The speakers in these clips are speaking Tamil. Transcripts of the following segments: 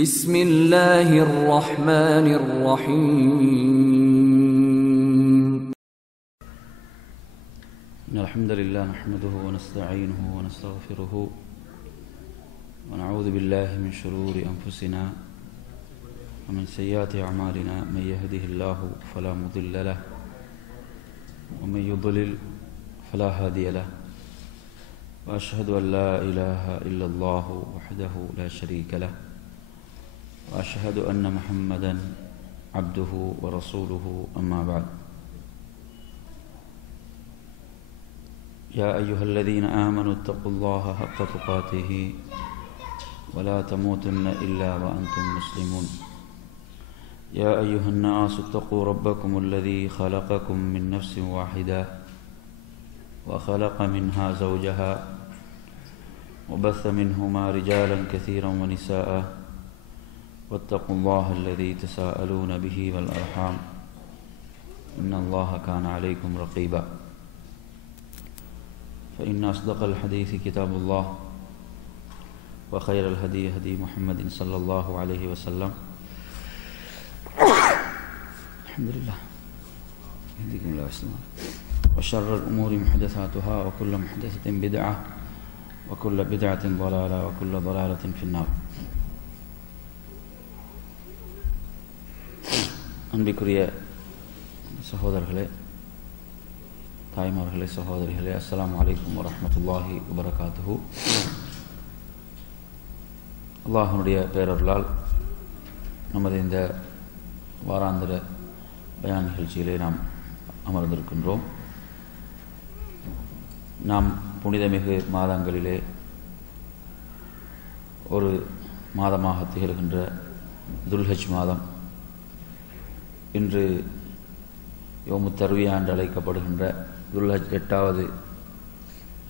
بسم الله الرحمن الرحيم إن الحمد لله نحمده ونستعينه ونستغفره ونعوذ بالله من شرور أنفسنا ومن سيئات أعمالنا من يهده الله فلا مضل له ومن يضلل فلا هادي له وأشهد أن لا إله إلا الله وحده لا شريك له وأشهد أن محمدا عبده ورسوله أما بعد يا أيها الذين آمنوا اتقوا الله حق تقاته ولا تموتن إلا وأنتم مسلمون يا أيها الناس اتقوا ربكم الذي خلقكم من نفس واحدة وخلق منها زوجها وبث منهما رجالا كثيرا ونساء واتقوا الله الذي تساءلون به والأرحام إن الله كان عليكم رقيبا فإن أصدق الحديث كتاب الله وخير الهدي هدي محمد صلى الله عليه وسلم الحمد لله يهديكم الله ويسلمك وشر الأمور محدثاتها وكل محدثة بدعة وكل بدعة ضلالة وكل ضلالة في النار. அன்பிற்குரிய சகோதரர்களே, தாய்மார்களே, சகோதரிகளே, அஸ்ஸலாமு அலைக்கும் வரஹ்மத்துல்லாஹி வபரகாத்துஹு. அல்லாஹ்வுடைய பேரருளால் நமது இந்த வாராந்திர பயான் நிகழ்ச்சியிலே நாம் அமர்ந்திருக்கின்றோம். நாம் புனிதமிகு மாதங்களிலே ஒரு மாதமாக திகழ்கின்ற துல்ஹஜ் மாதம், இன்று யோமு தர்வியா என்று அழைக்கப்படுகின்ற துல்ஹஜ் 8வது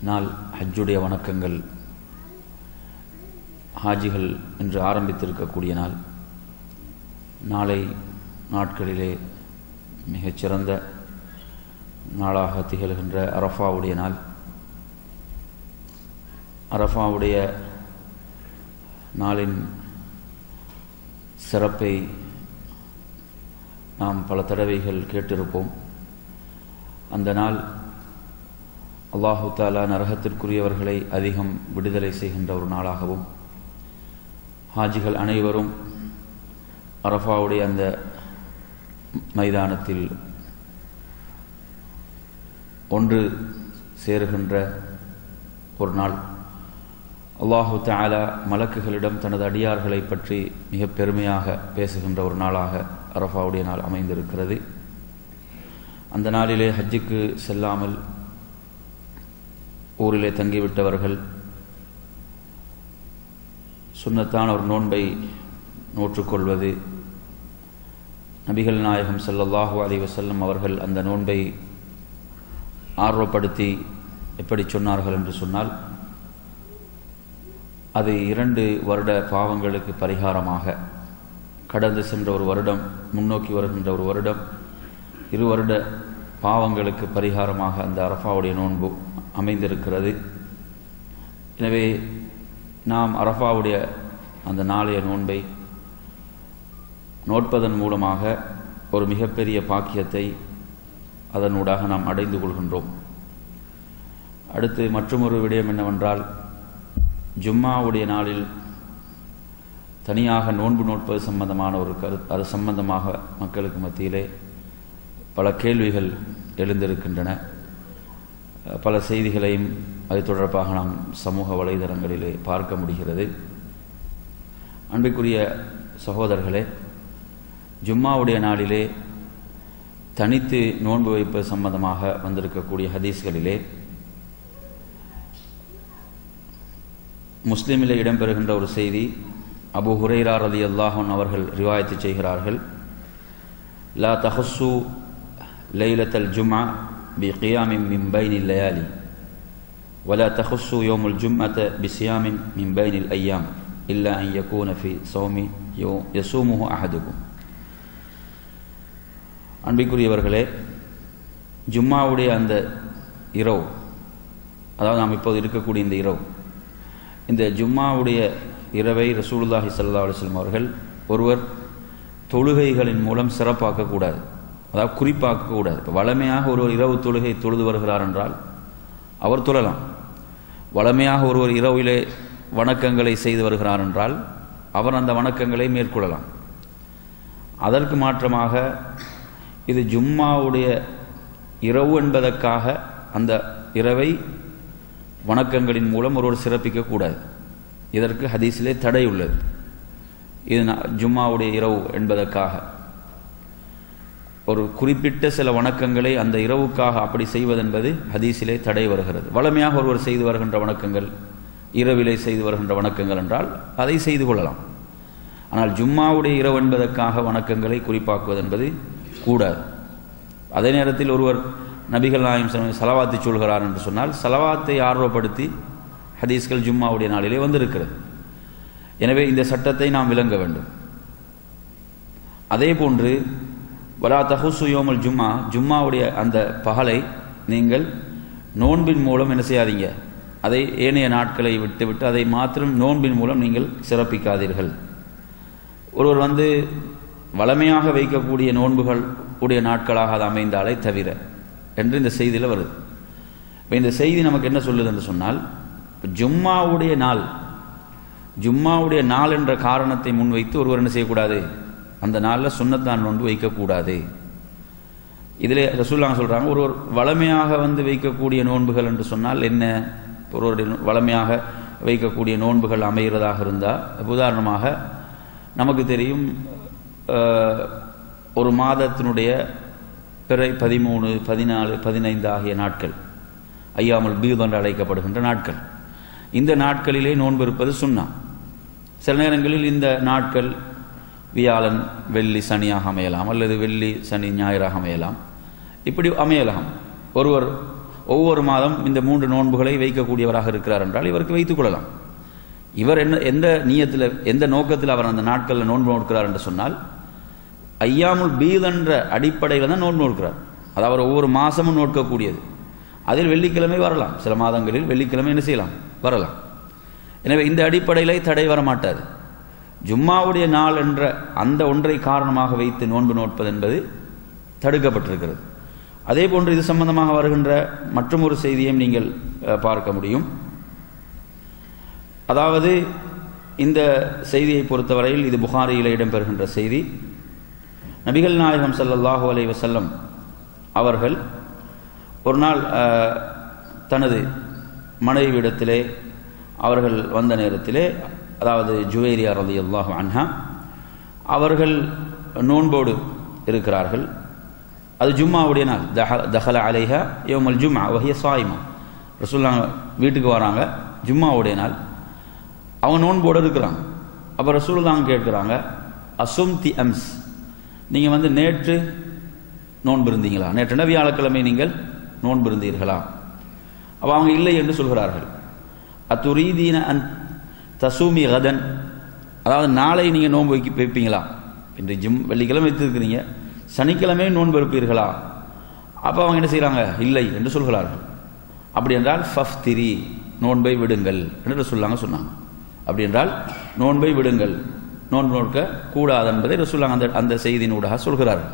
நாள். ஹஜ்ஜுடைய வணக்கங்கள் ஹாஜிகள் என்று ஆரம்பித்திருக்கக்கூடிய நாள். நாளை நாட்களிலே மிகச்சிறந்த நாளாக திகழ்கின்ற அரஃபாவுடைய நாள். அரஃபாவுடைய நாளின் சிறப்பை நாம் பல தடவைகள் கேட்டிருப்போம். அந்த நாள் அல்லாஹு தஆலா நரகத்திற்குரியவர்களை அதிகம் விடுதலை செய்கின்ற ஒரு நாளாகவும், ஹாஜிகள் அனைவரும் அரஃபாவுடைய அந்த மைதானத்தில் ஒன்று சேருகின்ற ஒரு நாள். அல்லாஹு தஆலா மலக்குகளிடம் தனது அடியார்களை பற்றி மிக பெருமையாக பேசுகின்ற ஒரு நாளாக அரஃபாவுடைய நாள் அமைந்திருக்கிறது. அந்த நாளிலே ஹஜ்ஜுக்கு செல்லாமல் ஊரிலே தங்கிவிட்டவர்கள் சுன்னத்தான ஒரு நோன்பை நோற்றுக்கொள்வது, நபிகள் நாயகம் ஸல்லல்லாஹு அலைஹி வஸல்லம் அவர்கள் அந்த நோன்பை ஆர்வப்படுத்தி எப்படி சொன்னார்கள் என்று சொன்னால், அது 2 வருட பாவங்களுக்கு பரிகாரமாக, கடந்து சென்ற ஒரு வருடம், முன்னோக்கி வருகின்ற ஒரு வருடம், 2 வருட பாவங்களுக்கு பரிகாரமாக அந்த அரஃபாவுடைய நோன்பு அமைந்திருக்கிறது. எனவே நாம் அரஃபாவுடைய அந்த நாளைய நோன்பை நோட்பதன் மூலமாக ஒரு மிகப்பெரிய பாக்கியத்தை அதனூடாக நாம் அடைந்து கொள்கின்றோம். அடுத்து மற்றொரு விடயம் என்னவென்றால், ஜும்மாவுடைய நாளில் தனியாக நோன்பு நோட்பது சம்பந்தமான ஒரு அது சம்பந்தமாக மக்களுக்கு மத்தியிலே பல கேள்விகள் எழுந்திருக்கின்றன. பல செய்திகளையும் அது தொடர்பாக நாம் சமூக வலைதளங்களிலே பார்க்க முடிகிறது. அன்பிற்குரிய சகோதரர்களே, ஜும்மாவுடைய நாளிலே தனித்து நோன்பு வைப்பது சம்பந்தமாக வந்திருக்கக்கூடிய ஹதீஸ்களிலே முஸ்லிமிலே இடம்பெறுகின்ற ஒரு செய்தி, அபூ ஹுரைரா ரலியல்லாஹு அன்ஹு அவர்கள் ரிவாயத்து செய்கிறார்கள். லா தஹஸ்ஸு லைலத்தல் ஜும்ஆ பிகியாமின் மின் பைனில் லயாலி வலா தஹஸ்ஸு யௌமுல் ஜும்அத பிஸியாமின் மின் பைனில் அய்யாம் இல்லா அன் யகூன ஃபீ ஸௌமி யஸூமுஹு அஹதுக்கும். அன்பிற்குரியவர்களே, ஜும்மாவுடைய அந்த இரவு, அதாவது நாம் இப்போது இருக்கக்கூடிய இந்த இரவு, இந்த ஜும்மாவுடைய இரவை ரசூலுல்லாஹி ஸல்லல்லாஹு அலைஹி வஸல்லம் அவர்கள் ஒருவர் தொழுகைகளின் மூலம் சிறப்பாக்கக்கூடாது, அதாவது குறிப்பாக்கக்கூடாது. இப்போ வளமையாக ஒருவர் இரவு தொழுகை தொழுது வருகிறார் என்றால் அவர் தொழலாம். வளமையாக ஒருவர் இரவிலே வணக்கங்களை செய்து வருகிறார் என்றால் அவர் அந்த வணக்கங்களை மேற்கொள்ளலாம். அதற்கு மாற்றமாக இது ஜும்மாவுடைய இரவு என்பதற்காக அந்த இரவை வணக்கங்களின் மூலம் ஒருவர் சிறப்பிக்கக்கூடாது. இதற்கு ஹதீஸிலே தடை உள்ளது. இது ஜும்மாவுடைய இரவு என்பதற்காக ஒரு குறிப்பிட்ட சில வணக்கங்களை அந்த இரவுக்காக அப்படி செய்வதென்பது ஹதீஸிலே தடை வருகிறது. வளமையாக ஒருவர் செய்து வருகின்ற வணக்கங்கள், இரவிலே செய்து வருகின்ற வணக்கங்கள் என்றால் அதை செய்து கொள்ளலாம். ஆனால் ஜும்மாவுடைய இரவு என்பதற்காக வணக்கங்களை குறிப்பாக்குவது என்பது கூடாது. அதே நேரத்தில் ஒருவர் நபிகள் நாயகம் சலவாத்தை சொல்கிறார் என்று சொன்னால் சலவாத்தை ஆர்வப்படுத்தி ஹதீஸ்கள் ஜும்மாவுடைய நாளிலே வந்திருக்கிறது. எனவே இந்த சட்டத்தை நாம் விளங்க வேண்டும். அதே போன்று வலா தஹுசு யோமல் ஜும்மா, ஜும்மாவுடைய அந்த பகலை நீங்கள் நோன்பின் மூலம் என்ன செய்யாதீங்க, அதை ஏனைய நாட்களை விட்டுவிட்டு அதை மாத்திரம் நோன்பின் மூலம் நீங்கள் சிறப்பிக்காதீர்கள். ஒருவர் வளமையாக வைக்கக்கூடிய நோன்புகள் உடைய நாட்களாக அது அமைந்தாலே தவிர என்று இந்த செய்தியில் வருது. இப்போ இந்த செய்தி நமக்கு என்ன சொல்லுது என்று சொன்னால், ஜும்மாவுடைய நாள் என்ற காரணத்தை முன்வைத்து ஒருவர் என்ன செய்யக்கூடாது, அந்த நாளில் சுன்னத்தான் நோன்பு வைக்கக்கூடாது. இதில் ரசூலுல்லாஹ் சொல்கிறாங்க, ஒருவர் வளமையாக வைக்கக்கூடிய நோன்புகள் என்று சொன்னால் என்ன, ஒருவருடைய வளமையாக வைக்கக்கூடிய நோன்புகள் அமைகிறதாக இருந்தால், உதாரணமாக நமக்கு தெரியும் ஒரு மாதத்தினுடைய பிறை 13, 14, 15 ஆகிய நாட்கள் ஐயாமுல் பீத் என்று அழைக்கப்படுகின்ற நாட்கள். இந்த நாட்களிலே நோன்பு இருப்பது சுன்னா. சில நேரங்களில் இந்த நாட்கள் வியாழன் வெள்ளி சனியாக அமையலாம், அல்லது வெள்ளி சனி ஞாயிறாக அமையலாம். இப்படி அமையலாம். ஒருவர் ஒவ்வொரு மாதம் இந்த 3 நோன்புகளை வைக்கக்கூடியவராக இருக்கிறார் என்றால் இவருக்கு வைத்துக் கொள்ளலாம். இவர் எந்த நியத்தில் எந்த நோக்கத்தில் அவர் அந்த நாட்களில் நோன்பு நோக்கிறார் என்று சொன்னால் ஐயாமுல் பீத் என்ற அடிப்படையில் தான் நோன்பு நோக்கிறார். அதாவது ஒவ்வொரு மாதமும் நோக்கக்கூடியது. அதில் வெள்ளிக்கிழமை வரலாம், சில மாதங்களில் வெள்ளிக்கிழமை என்ன செய்யலாம், வரலாம். எனவே இந்த அடிப்படையில் தடை வரமாட்டாது. ஜும்மாவுடைய நாள் என்ற அந்த ஒன்றை காரணமாக வைத்து நோன்பு நோட்பது என்பது தடுக்கப்பட்டிருக்கிறது. அதே போன்று இது சம்பந்தமாக வருகின்ற மற்றும் ஒரு செய்தியையும் நீங்கள் பார்க்க முடியும். அதாவது இந்த செய்தியை பொறுத்தவரையில் இது புகாரியில் இடம்பெறுகின்ற செய்தி. நபிகள் நாயகம் ஸல்லல்லாஹு அலைஹி வஸல்லம் அவர்கள் ஒரு நாள் தனது மனைவியிடத்திலே அவர்கள் வந்த நேரத்திலே, அதாவது ஜுவைரியா ரலியல்லாஹு அன்ஹா அவர்கள் நோன்போடு இருக்கிறார்கள். அது ஜும்மாவுடைய நாள். தஹல அலைஹா யௌமல் ஜும்ஆ வஹிய ஸாயிமா. ரசூலுல்லாஹ் வீட்டுக்கு வராங்க, ஜும்மாவுடைய நாள், அவங்க நோன்போடு இருக்கிறாங்க. அப்போ ரசூலுல்லாஹ் கேட்குறாங்க, அசும்தி அம்ஸ், நீங்கள் நேற்று நோன்பு இருந்தீங்களா, நேற்று வியாழக்கிழமை நீங்கள் நோன்பு இருந்தீர்களா? அப்போ அவங்க இல்லை என்று சொல்கிறார்கள். அத்துரீதீன அன் தசூமி கதன், அதாவது நாளை நீங்கள் நோன்பு வைப்பீங்களா, இன்று வெள்ளிக்கிழமை வைத்திருக்கிறீங்க, சனிக்கிழமை நோன்பு இருப்பீர்களா? அப்போ அவங்க என்ன செய்கிறாங்க, இல்லை என்று சொல்கிறார்கள். அப்படி என்றால் ஃபஃப்திரி, நோன்பை விடுங்கள் என்று சொன்னாங்க. அப்படி என்றால் நோன்பை விடுங்கள், நோன்பு நோக்க கூடாது என்பதை ரசூலுல்லாஹ் அந்த செய்தியினூடாக சொல்கிறார்கள்.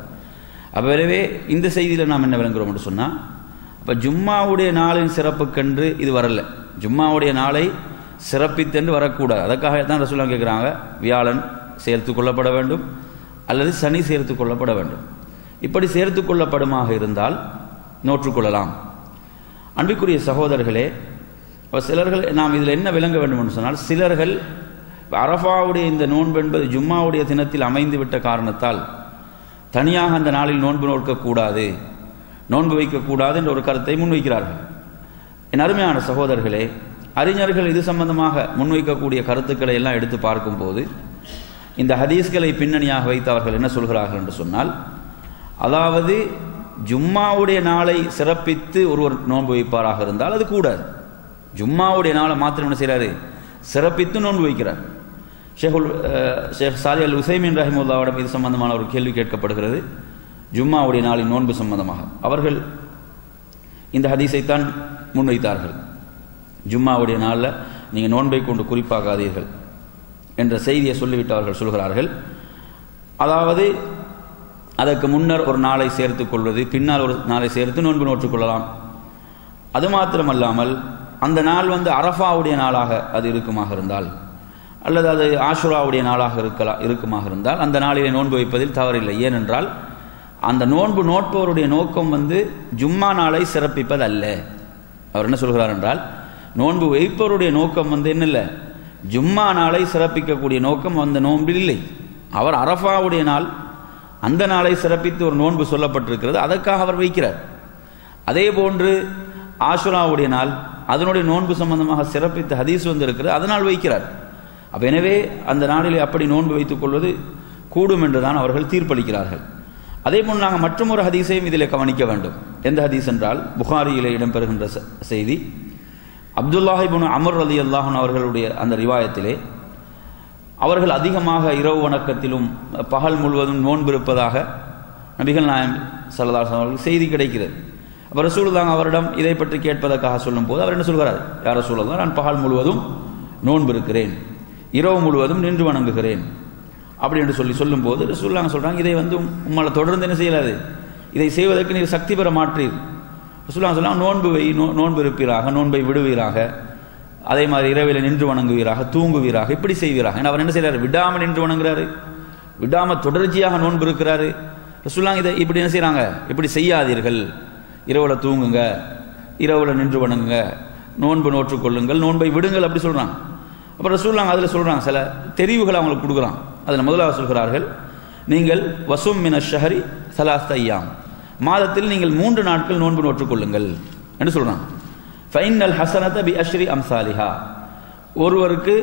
அப்போ எனவே இந்த செய்தியில் நாம் என்ன விளங்குகிறோம் என்று சொன்னால், அப்போ ஜும்மாவுடைய நாளின் சிறப்புக்கென்று இது வரல, ஜும்மாவுடைய நாளை சிறப்பித்தென்று வரக்கூடாது. அதற்காக தான் ரசூலுல்லாஹ் கேட்குறாங்க, வியாழன் சேர்த்து கொள்ளப்பட வேண்டும் அல்லது சனி சேர்த்து கொள்ளப்பட வேண்டும். இப்படி சேர்த்து கொள்ளப்படுமாக இருந்தால் நோற்றுக்கொள்ளலாம். அன்பிற்குரிய சகோதரர்களே, இப்போ சிலர்கள் நாம் இதில் என்ன விளங்க வேண்டும் என்று சொன்னால், சிலர்கள் அரஃபாவுடைய இந்த நோன்பு என்பது ஜும்மாவுடைய தினத்தில் அமைந்து விட்ட காரணத்தால் தனியாக அந்த நாளில் நோன்பு நோக்கக்கூடாது, நோன்பு வைக்கக்கூடாது என்ற ஒரு கருத்தை முன்வைக்கிறார்கள். என் அருமையான சகோதரர்களே, அறிஞர்கள் இது சம்பந்தமாக முன்வைக்கக்கூடிய கருத்துக்களை எல்லாம் எடுத்து பார்க்கும்போது இந்த ஹதீஸ்களை பின்னணியாக வைத்து அவர்கள் என்ன சொல்கிறார்கள் என்று சொன்னால், அதாவது ஜும்மாவுடைய நாளை சிறப்பித்து ஒருவர் நோன்பு வைப்பாராக இருந்தால் அது கூடாது. ஜும்மாவுடைய நாளை மாத்திரம் என்ன செய்கிறாரு, சிறப்பித்து நோன்பு வைக்கிறார். ஷேக் சாலி அல் உசைமின் ரஹிமுல்லாவிடம் இது சம்பந்தமான ஒரு கேள்வி கேட்கப்படுகிறது, ஜும்மாவுடைய நாளின் நோன்பு சம்பந்தமாக. அவர்கள் இந்த ஹதீஸைத்தான் முன்வைத்தார்கள். ஜும்மாவுடைய நாளில் நீங்கள் நோன்பை கொண்டு குறிப்பாகாதீர்கள் என்ற செய்தியை சொல்லிவிட்டு அவர்கள் சொல்கிறார்கள். அதாவது அதற்கு முன்னர் ஒரு நாளை சேர்த்து கொள்வது, பின்னால் ஒரு நாளை சேர்த்து நோன்பு நோற்றுக்கொள்ளலாம். அது மாத்திரமல்லாமல் அந்த நாள் அரஃபாவுடைய நாளாக அது இருக்குமாக இருந்தால், அல்லது அது ஆஷுராவுடைய நாளாக இருக்குமாக இருந்தால் அந்த நாளிலே நோன்பு வைப்பதில் தவறில்லை. ஏனென்றால் அந்த நோன்பு நோட்பவருடைய நோக்கம் ஜும்மா நாளை சிறப்பிப்பதல்ல. அவர் என்ன சொல்கிறார் என்றால், நோன்பு வைப்பவருடைய நோக்கம் என்னல்ல, ஜும்மா நாளை சிறப்பிக்கக்கூடிய நோக்கம் அந்த நோன்பில் இல்லை. அவர் அரஃபாவுடைய நாள், அந்த நாளை சிறப்பித்து ஒரு நோன்பு சொல்லப்பட்டிருக்கிறது, அதற்காக அவர் வைக்கிறார். அதே போன்று ஆஷுராவுடைய நாள், அதனுடைய நோன்பு சம்பந்தமாக சிறப்பித்து ஹதீஸ் இருக்கிறது, அதனால் வைக்கிறார். அப்போ எனவே அந்த நாளிலே அப்படி நோன்பு வைத்துக் கொள்வது கூடும் என்றுதான் அவர்கள் தீர்ப்பளிக்கிறார்கள். அதே போல் நாங்கள் மற்றொரு ஹதீஸையும் இதில் கவனிக்க வேண்டும். எந்த ஹதீஸ் என்றால், புகாரியிலே இடம்பெறுகின்ற செய்தி. அப்துல்லாஹ் இப்னு அம்ர் ரலியல்லாஹு அன்ஹு அவர்களுடைய அந்த ரிவாயத்திலே அவர்கள் அதிகமாக இரவு வணக்கத்திலும் பகல் முழுவதும் நோன்பு இருப்பதாக நபிகள் நாயகம் ஸல்லல்லாஹு அலைஹி வஸல்லம் அவர்களுக்கு செய்தி கிடைக்கிறது. அப்போ ரசூலுல்லாஹ் அவரிடம் இதை பற்றி கேட்பதற்காக சொல்லும் போது அவர் என்ன சொல்கிறார், யா ரசூலல்லாஹ், நான் பகல் முழுவதும் நோன்பு இருக்கிறேன், இரவு முழுவதும் நின்று வணங்குகிறேன் அப்படி என்று சொல்லும்போது ரசூலுல்லாஹ் சொல்கிறாங்க, இதை உம்மால் தொடர்ந்து என்ன செய்யலாது, இதை செய்வதற்கு நீர் சக்தி பெற மாற்றீர். ரசூலுல்லாஹ் சொல்கிறாங்க, நோன்பு இருப்பீராக, நோன்பை விடுவீராக, அதே மாதிரி இரவில் நின்று வணங்குவீராக, தூங்குவீராக, இப்படி செய்வீராக. ஏன்னா அவர் என்ன செய்கிறார், விடாமல் நின்று வணங்குறாரு, விடாமல் தொடர்ச்சியாக நோன்பு இருக்கிறாரு. ரசூலுல்லாஹ் இதை இப்படி என்ன செய்கிறாங்க, இப்படி செய்யாதீர்கள், இரவில் தூங்குங்க, இரவில் நின்று வணங்குங்க, நோன்பு நோற்றுக்கொள்ளுங்கள், நோன்பை விடுங்கள் அப்படி சொல்கிறாங்க. அப்புறம் ரசூலுல்லாஹ் அதில் சொல்கிறாங்க, சில தெரிவுகளை அவங்களுக்கு கொடுக்குறான். அதில் முதலாவது சொல்கிறார்கள், நீங்கள் வசும் மின ஷஹரி சலாஸ்த ஐயாம், மாதத்தில் நீங்கள் 3 நாட்கள் நோன்பு நோற்றுக்கொள்ளுங்கள் என்று சொல்கிறான். ஃபைனல் ஹசனத பி அஷ்ரி அம்சாலிஹா, ஒருவருக்கு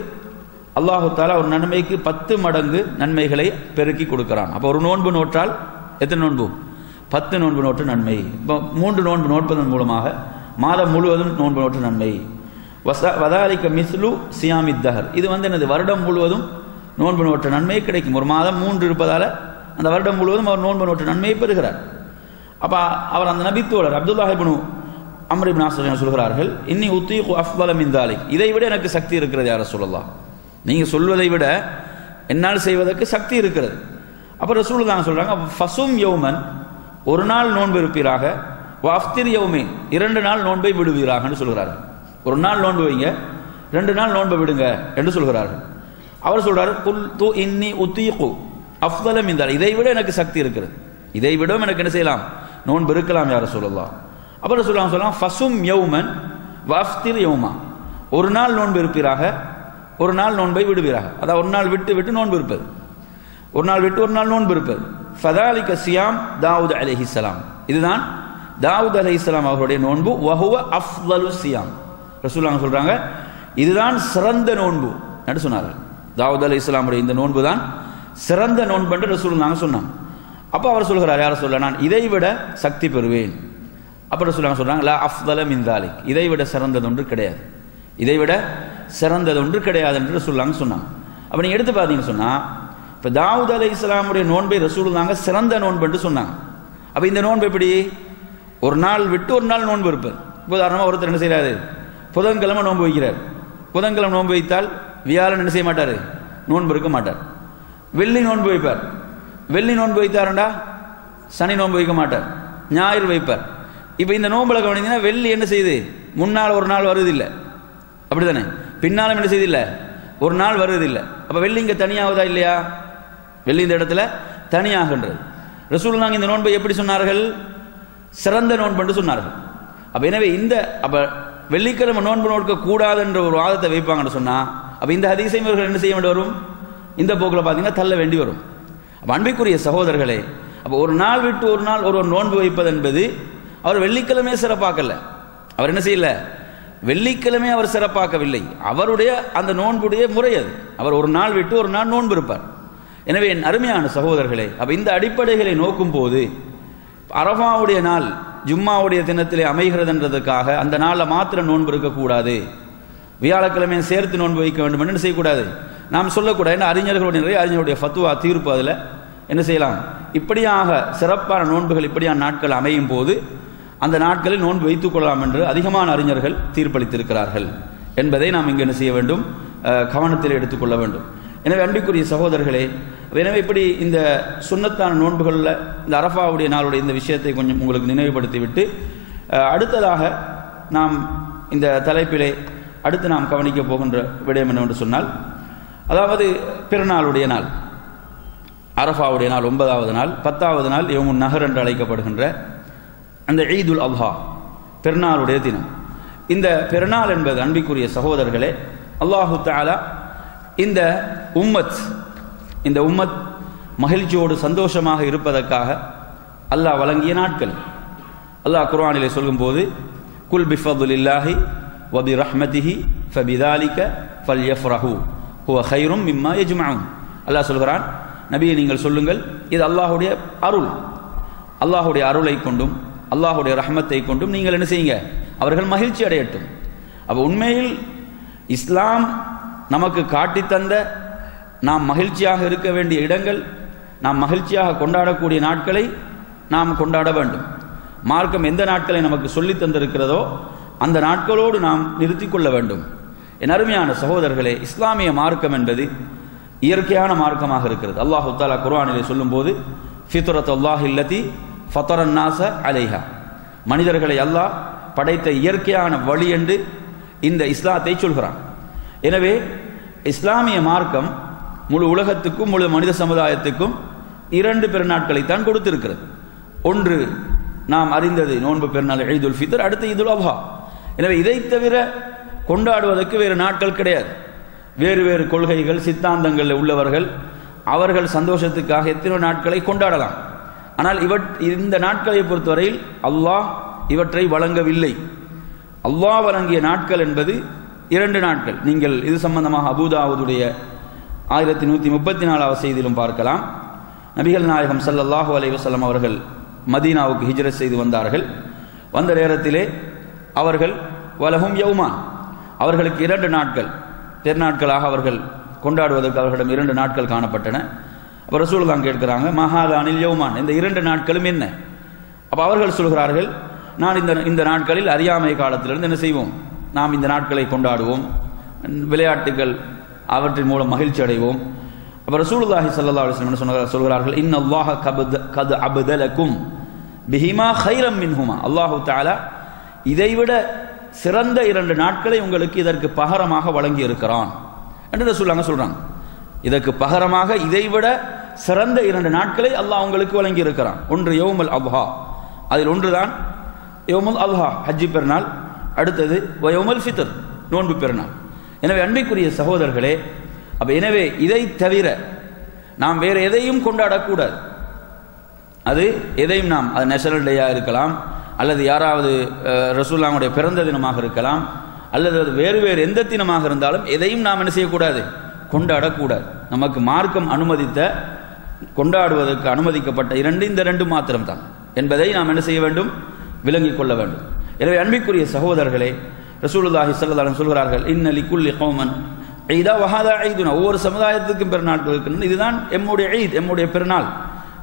அல்லாஹு தஆலா ஒரு நன்மைக்கு 10 மடங்கு நன்மைகளை பெருக்கி கொடுக்கிறான். அப்போ ஒரு நோன்பு நோற்றால் எத்தனை நோன்பு, 10 நோன்பு நோற்று நன்மை. இப்போ 3 நோன்பு நோட்பதன் மூலமாக மாதம் முழுவதும் நோன்பு நோற்று நன்மை. வதாலிக்க மிஸ்லு சியாமித் தஹர், இது என்னது, வருடம் முழுவதும் நோன்பு நோற்ற நன்மை கிடைக்கும். ஒரு மாதம் 3 இருப்பதால் அந்த வருடம் முழுவதும் அவர் நோன்பு நோற்ற நன்மையை பெறுகிறார். அப்போ அவர் அந்த நபித்தோழர் அப்துல்லாஹ் இப்னு அம்ர் இப்னு ஆஸ் சொல்கிறார்கள், இன்னி உத்தீகு அஃதல மின் தாலிக், இதை விட எனக்கு சக்தி இருக்கிறது யா ரசூலல்லாஹ், நீங்கள் சொல்வதை விட என்னால் செய்வதற்கு சக்தி இருக்கிறது. அப்போ ரசூலுல்லாஹ் சொல்கிறாங்க, ஃபசும் யௌமன், ஒரு நாள் நோன்பு இருப்பீராக, வஃப்திர் யௌமின், 2 நாள் நோன்பை விடுவீராகன்னு சொல்கிறார்கள். ஒரு நாள் நோன்பு வைங்க, 2 நாள் நோன்பை விடுங்க என்று சொல்கிறார்கள். அவர் சொல்றாரு, குல்து இன்னி உத்தீகு அஃதல மின் தாலிக், இதை விட எனக்கு சக்தி இருக்கிறது, இதை விடவும் எனக்கு என்ன செய்யலாம், நோன்பு இருக்கலாம் யா ரசூலல்லாஹ். அப்புறம் ரசூலுல்லாஹ் சொல்லலாம், ஃபசும் யௌமன் வஃப்திர் யௌமா, ஒரு நாள் நோன்பு இருப்பீராக, ஒரு நாள் நோன்பை விடுவீராக. அதாவது ஒரு நாள் விட்டு விட்டு நோன்பு இருப்பது, ஒரு நாள் விட்டு ஒரு நாள் நோன்பு இருப்பது. ஃபதாலிக சியாம் தாவூத் அலைஹிஸ்ஸலாம், இதுதான் தாவூத் அலைஹிஸ்ஸலாம் அவர்களுடைய நோன்பு. வஹுவ அஃதலு சியாம், ரசூலுல்லாஹ் சொல்றாங்க, இதுதான் சிறந்த நோன்பு என்று சொன்னார்கள். தாவூத் அலைஹிஸ்ஸலாமுடைய இந்த நோன்பு தான் சிறந்த நோன்பு என்று ரசூலுல்லாஹ் சொன்னாங்க. அப்போ அவர் சொல்கிறார், யார சொல்ல, நான் இதை விட சக்தி பெறுவேன். அப்போ ரசூலுல்லாஹ் சொல்றாங்க, லா அஃதல மின் தாலிக், இதை விட சிறந்ததொன்று கிடையாது, இதை விட சிறந்ததொன்று கிடையாது என்று ரசூலுல்லாஹ் சொன்னாங்க. அப்போ நீங்கள் எடுத்து பார்த்தீங்கன்னு சொன்னால், இப்போ தாவூத் அலைஹிஸ்ஸலாமுடைய நோன்பை ரசூலுல்லாஹ் சிறந்த நோன்பு என்று சொன்னாங்க. அப்போ இந்த நோன்பு எப்படி, ஒரு நாள் விட்டு ஒரு நாள் நோன்பு இருப்பது. உதாரணமாக ஒருத்தர் என்ன செய்கிறாரு, புதன்கிழமை நோன்பு வைக்கிறார், புதன்கிழமை நோன்பு வைத்தால் வியாழன் என்ன செய்ய மாட்டார், நோன்பு இருக்க மாட்டார். வெள்ளி நோன்பு வைப்பார், வெள்ளி நோன்பு வைத்தாருண்டா சனி நோன்பு வைக்க மாட்டார், ஞாயிறு வைப்பார். இப்போ இந்த நோன்புல கவனிங்கன்னா, வெள்ளி என்ன செய்யுது, முன்னால் ஒரு நாள் வருவதில்லை, அப்படி தானே, பின்னாலும் என்ன செய்தில்லை, ஒரு நாள் வருவதில்லை. அப்போ வெள்ளி இங்கே தனியாகுதா இல்லையா, வெள்ளி இந்த இடத்துல தனியாகின்றது. ரசூலுல்லாஹ் இந்த நோன்பை எப்படி சொன்னார்கள், சிறந்த நோன்பு என்று சொன்னார்கள். அப்போ எனவே அப்போ வெள்ளிக்கிழமை நோன்பு நோக்க கூடாது என்ற ஒரு வாதத்தை வைப்பாங்கன்னு சொன்னால், அப்போ இந்த ஹதீஸை இவர்கள் என்ன செய்ய வேண்டி வரும், இந்த போக்கில் பார்த்தீங்கன்னா தள்ள வேண்டி வரும். அப்போ அன்பிற்குரிய சகோதரர்களே, அப்போ ஒரு நாள் விட்டு ஒரு நாள் ஒரு நோன்பு வைப்பது என்பது அவர் வெள்ளிக்கிழமையை சிறப்பாக்கல, அவர் என்ன செய்யல, வெள்ளிக்கிழமை அவர் சிறப்பாக்கவில்லை, அவருடைய அந்த நோன்புடைய முறை அது. அவர் ஒரு நாள் விட்டு ஒரு நாள் நோன்பு இருப்பார். எனவே என் அருமையான சகோதரர்களே, அப்போ இந்த அடிப்படைகளை நோக்கும் போது அரஃபாவுடைய நாள் ஜும்மாவுடைய தினத்திலே அமைகிறதுன்றதுக்காக அந்த நாளில் மாத்திரம் நோன்பு இருக்கக்கூடாது, வியாழக்கிழமையை சேர்த்து நோன்பு வைக்க வேண்டும் என்று செய்யக்கூடாது, நாம் சொல்லக்கூடாது. ஏன்னா அறிஞர்களுடைய ஃபத்வா தீர்ப்பு அதில் என்ன செய்யலாம், இப்படியாக சிறப்பான நோன்புகள் இப்படியான நாட்கள் அமையும் போது அந்த நாட்களில் நோன்பு வைத்துக் கொள்ளலாம் என்று அதிகமான அறிஞர்கள் தீர்ப்பளித்திருக்கிறார்கள் என்பதை நாம் இங்கே என்ன செய்ய வேண்டும், கவனத்தில் எடுத்துக்கொள்ள வேண்டும். எனவே அன்பிற்குரிய சகோதரர்களே, எனவே இப்படி இந்த சுன்னத்தான நோன்புகளில் இந்த அரஃபாவுடைய நாளுடைய இந்த விஷயத்தை கொஞ்சம் உங்களுக்கு நினைவுபடுத்திவிட்டு அடுத்ததாக நாம் இந்த தலைப்பிலே அடுத்து நாம் கவனிக்க போகின்ற விடயம் என்னவென்று சொன்னால், அதாவது பிறநாளுடைய நாள், அரஃபாவுடைய நாள் 9வது நாள், 10வது நாள் யௌமுன் நஹர் என்று அழைக்கப்படுகின்ற அந்த ஈதுல் அல்ஹா பெருநாளுடைய தினம். இந்த பெருநாள் என்பது அன்பிற்குரிய சகோதரர்களே, அல்லாஹு தஆலா இந்த உம்மத் மகிழ்ச்சியோடு சந்தோஷமாக இருப்பதற்காக அல்லாஹ் வழங்கிய நாட்கள். அல்லாஹ் குர்ஆனிலே சொல்லும்போது, குல் பிஃபதுலில்லாஹி வ பிரஹ்மதிஹி ஃபபிதாலிக ஃபல்யஃப்ரஹு ஹுவ கைரும் மிம்மா யஜ்மஊன். அல்லாஹ் சொல்கிறான், நபியை நீங்கள் சொல்லுங்கள், இது அல்லாஹ்வுடைய அருள், அல்லாஹ்வுடைய அருளை கொண்டும் அல்லாஹ்வுடைய ரஹ்மத்தை கொண்டும் நீங்கள் என்ன செய்யுங்க, அவர்கள் மகிழ்ச்சி அடையட்டும். அப்போ உண்மையில் இஸ்லாம் நமக்கு காட்டித்தந்த நாம் மகிழ்ச்சியாக இருக்க வேண்டிய இடங்கள், நாம் மகிழ்ச்சியாக கொண்டாடக்கூடிய நாட்களை நாம் கொண்டாட வேண்டும். மார்க்கம் எந்த நாட்களை நமக்கு சொல்லி தந்திருக்கிறதோ அந்த நாட்களோடு நாம் நிறுத்தி கொள்ள வேண்டும். என் அருமையான சகோதரர்களே, இஸ்லாமிய மார்க்கம் என்பது இயற்கையான மார்க்கமாக இருக்கிறது. அல்லாஹு தஆலா குர்ஆனிலே சொல்லும்போது, ஃபித்ரத்துல்லாஹி அல்லதி ஃபதரன் நாஸ அலைஹா, மனிதர்களை அல்லாஹ் படைத்த இயற்கையான வழி என்று இந்த இஸ்லாத்தை சொல்கிறான். எனவே இஸ்லாமிய மார்க்கம் முழு உலகத்துக்கும் முழு மனித சமுதாயத்துக்கும் 2 பெருநாட்களைத்தான் கொடுத்திருக்கிறது. ஒன்று நாம் அறிந்தது நோன்பு பெருநாள் ஈதுல் ஃபித்ர், அடுத்து ஈதுல் அல்ஹா. எனவே இதை தவிர கொண்டாடுவதற்கு வேறு நாட்கள் கிடையாது. வேறு வேறு கொள்கைகள் சித்தாந்தங்களில் உள்ளவர்கள் அவர்கள் சந்தோஷத்துக்காக எத்தனை நாட்களை கொண்டாடலாம். ஆனால் இந்த நாட்களை பொறுத்தவரையில் அல்லாஹ் இவற்றை வழங்கவில்லை. அல்லாஹ் வழங்கிய நாட்கள் என்பது 2 நாட்கள். நீங்கள் இது சம்பந்தமாக அபூதாவுடைய 1134வது செய்தியிலும் பார்க்கலாம். நபிகள் நாயகம் ஸல்லல்லாஹு அலைஹி வஸல்லம் அவர்கள் மதீனாவுக்கு ஹிஜ்ரத் செய்து வந்தார்கள். வந்த நேரத்திலே அவர்கள் வலஹும் யௌமான், அவர்களுக்கு 2 நாட்கள் பெருநாட்களாக அவர்கள் கொண்டாடுவதற்கு அவர்களிடம் 2 நாட்கள் காணப்பட்டன. அப்போ ரசூலுல்லாஹ் கேட்கிறாங்க, மஹாதானில் யௌமான், இந்த 2 நாட்களும் என்ன? அப்போ அவர்கள் சொல்கிறார்கள், நான் இந்த நாட்களில் அறியாமை காலத்திலிருந்து என்ன செய்வோம், நாம் இந்த நாட்களை கொண்டாடுவோம், விளையாட்டுகள் அவற்றின் மூலம் மகிழ்ச்சி அடைவோம். அப்போ ரசூலுல்லாஹி ஸல்லல்லாஹு அலைஹி வஸல்லம் சொல்கிறார்கள், இன்னல்லாஹ கத் அப்தலக்கும் பிஹிமா கைரம் மின்ஹுமா, அல்லாஹு தஆலா இதைவிட சிறந்த 2 நாட்களை உங்களுக்கு இதற்கு பகரமாக வழங்கி இருக்கிறான் என்று ரசூலுல்லாஹ் சொல்றாங்க. இதற்கு பகரமாக இதைவிட சிறந்த 2 நாட்களை அல்லாஹ் உங்களுக்கு வழங்கி இருக்கிறான். ஒன்று யௌமுல் அல்ஹா, அதில் ஒன்றுதான் யௌமுல் அல்ஹா ஹஜ்ஜி பெருநாள், அடுத்தது யௌமுல் ஃபித்ர் நோன்பு பெருநாள். எனவே அன்பிற்குரிய சகோதரர்களே, அப்ப எனவே இதை தவிர நாம் வேறு எதையும் கொண்டாடக்கூடாது. அது எதையும் நாம், அது நேஷனல் டேயாக இருக்கலாம், அல்லது யாராவது ரசூலுல்லாஹ்வுடைய பிறந்த தினமாக இருக்கலாம், அல்லது அது வேறு வேறு எந்த தினமாக இருந்தாலும் எதையும் நாம் என்ன செய்யக்கூடாது, கொண்டாடக்கூடாது. நமக்கு மார்க்கம் அனுமதித்த கொண்டாடுவதற்கு அனுமதிக்கப்பட்ட இந்த 2 மாத்திரம்தான் என்பதை நாம் என்ன செய்ய வேண்டும், விளங்கிக் கொள்ள வேண்டும். எனவே அன்பிற்குரிய சகோதரர்களே, ரசூலுல்லாஹி ஸல்லல்லாஹு அலைஹி சொல்கிறார்கள், இன்ன லிகுல்லி கௌமன் ஈதா வஹாதா ஈதுனா, ஒவ்வொரு சமுதாயத்துக்கும் பெருநாட்கள் இருக்கின்றன, இதுதான் எம்முடைய ஈத், எம்முடைய பெருநாள்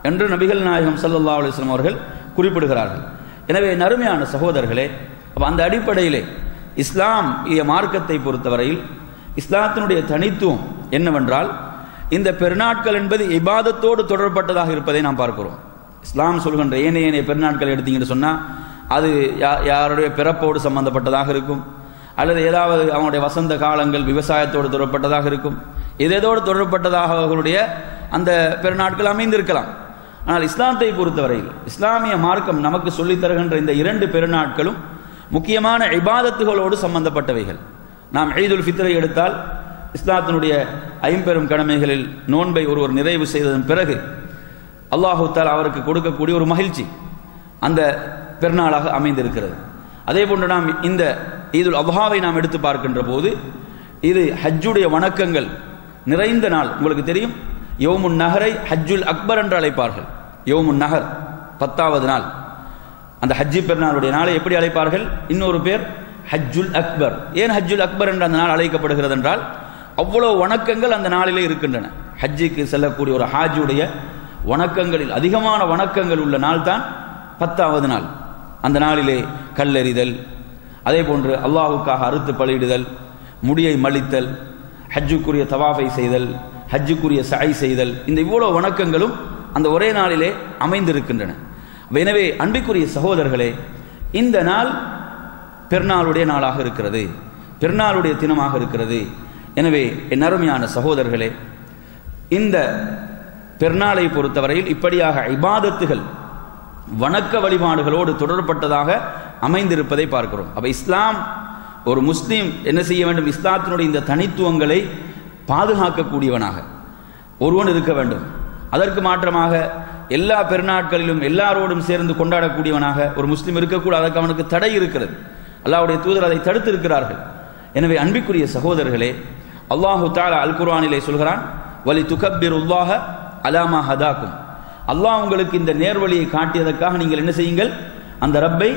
என்று நபிகள் நாயகம் ஸல்லல்லாஹு அலைஹி வஸல்லம் அவர்கள் குறிப்பிடுகிறார்கள். எனவே நறுமையான சகோதரர்களே, அந்த அடிப்படையிலே இஸ்லாமிய மார்க்கத்தை பொறுத்தவரையில் இஸ்லாத்தினுடைய தனித்துவம் என்னவென்றால், இந்த பெருநாட்கள் என்பது இபாதத்தோடு தொடர்பட்டதாக இருப்பதை நாம் பார்க்கிறோம். இஸ்லாம் சொல்கின்ற ஏனைய பெருநாட்கள் எடுத்தீங்கன்னு சொன்னால் அது யாருடைய பிறப்போடு சம்பந்தப்பட்டதாக இருக்கும், அல்லது ஏதாவது அவங்களுடைய வசந்த காலங்கள் விவசாயத்தோடு தொடர்பட்டதாக இருக்கும், இதோடு தொடர்பட்டதாக அவர்களுடைய அந்த பெருநாட்கள் அமைந்திருக்கலாம். ஆனால் இஸ்லாத்தை பொறுத்தவரையில் இஸ்லாமிய மார்க்கம் நமக்கு சொல்லித் தருகின்ற இந்த 2 பெருநாட்களும் முக்கியமான இபாதத்துகளோடு சம்பந்தப்பட்டவைகள். நாம் ஈதுல் ஃபித்ரை எடுத்தால், இஸ்லாத்தினுடைய 5 பெரும் கடமைகளில் நோன்பை ஒருவர் நிறைவு செய்ததன் பிறகு அல்லாஹு தஆலா அவருக்கு கொடுக்கக்கூடிய ஒரு மகிழ்ச்சி அந்த பெருநாளாக அமைந்திருக்கிறது. அதே போன்று நாம் இந்த ஈதுல் அல்ஹாவை நாம் எடுத்து பார்க்கின்ற போது இது ஹஜ்ஜுடைய வணக்கங்கள் நிறைந்த நாள். உங்களுக்கு தெரியும், யௌமுன் நஹரை ஹஜ்ஜுல் அக்பர் என்று அழைப்பார்கள். யௌமுன் நஹர் 10வது நாள், அந்த ஹஜ்ஜி பெருநாளுடைய நாளை எப்படி அழைப்பார்கள், இன்னொரு பேர் ஹஜ்ஜுல் அக்பர். ஏன் ஹஜ்ஜுல் அக்பர் என்ற அந்த நாள் அழைக்கப்படுகிறது என்றால், அவ்வளவு வணக்கங்கள் அந்த நாளிலே இருக்கின்றன. ஹஜ்ஜிக்கு செல்லக்கூடிய ஒரு ஹாஜியுடைய வணக்கங்களில் அதிகமான வணக்கங்கள் உள்ள நாள் தான் 10வது நாள். அந்த நாளிலே கல்லெறிதல், அதே போன்று அல்லாஹுக்காக அறுத்து பலியிடுதல், முடியை மலித்தல், ஹஜ்ஜுக்குரிய தவாஃபை செய்தல், ஹஜ்ஜுக்குரிய சஅய் செய்தல், இந்த இவ்வளவு வணக்கங்களும் அந்த ஒரே நாளிலே அமைந்திருக்கின்றன. எனவே அன்பிற்குரிய சகோதரர்களே, இந்த நாள் பெருநாளுடைய நாளாக இருக்கிறது, பெருநாளுடைய தினமாக இருக்கிறது. எனவே என் அருமையான சகோதரர்களே, இந்த பெருநாளை பொறுத்தவரையில் இப்படியாக இபாதத்துகள் வணக்க வழிபாடுகளோடு தொடர்பட்டதாக அமைந்திருப்பதை பார்க்கிறோம். அப்ப இஸ்லாம், ஒரு முஸ்லீம் என்ன செய்ய வேண்டும்? இஸ்லாத்தினுடைய இந்த தனித்துவங்களை பாதுகாக்கக்கூடியவனாக ஒருவன் இருக்க வேண்டும். அதற்கு மாற்றமாக எல்லா பெருநாட்களிலும் எல்லாரோடும் சேர்ந்து கொண்டாடக்கூடியவனாக ஒரு முஸ்லீம் இருக்கக்கூடாது. அதற்கு அவனுக்கு தடை இருக்கிறது. அல்லாஹ்வுடைய தூதர் அதை தடுத்து இருக்கிறார்கள். எனவே அன்பிற்குரிய சகோதரர்களே, அல்லாஹு தஆலா அல் குர்ஆனிலே சொல்கிறான், வலி துகப்பிருல்லாஹ அலாமா ஹதாக்கும். அல்லாஹ் உங்களுக்கு இந்த நேர்வழியை காட்டியதற்காக நீங்கள் என்ன செய்யுங்கள்? அந்த ரப்பை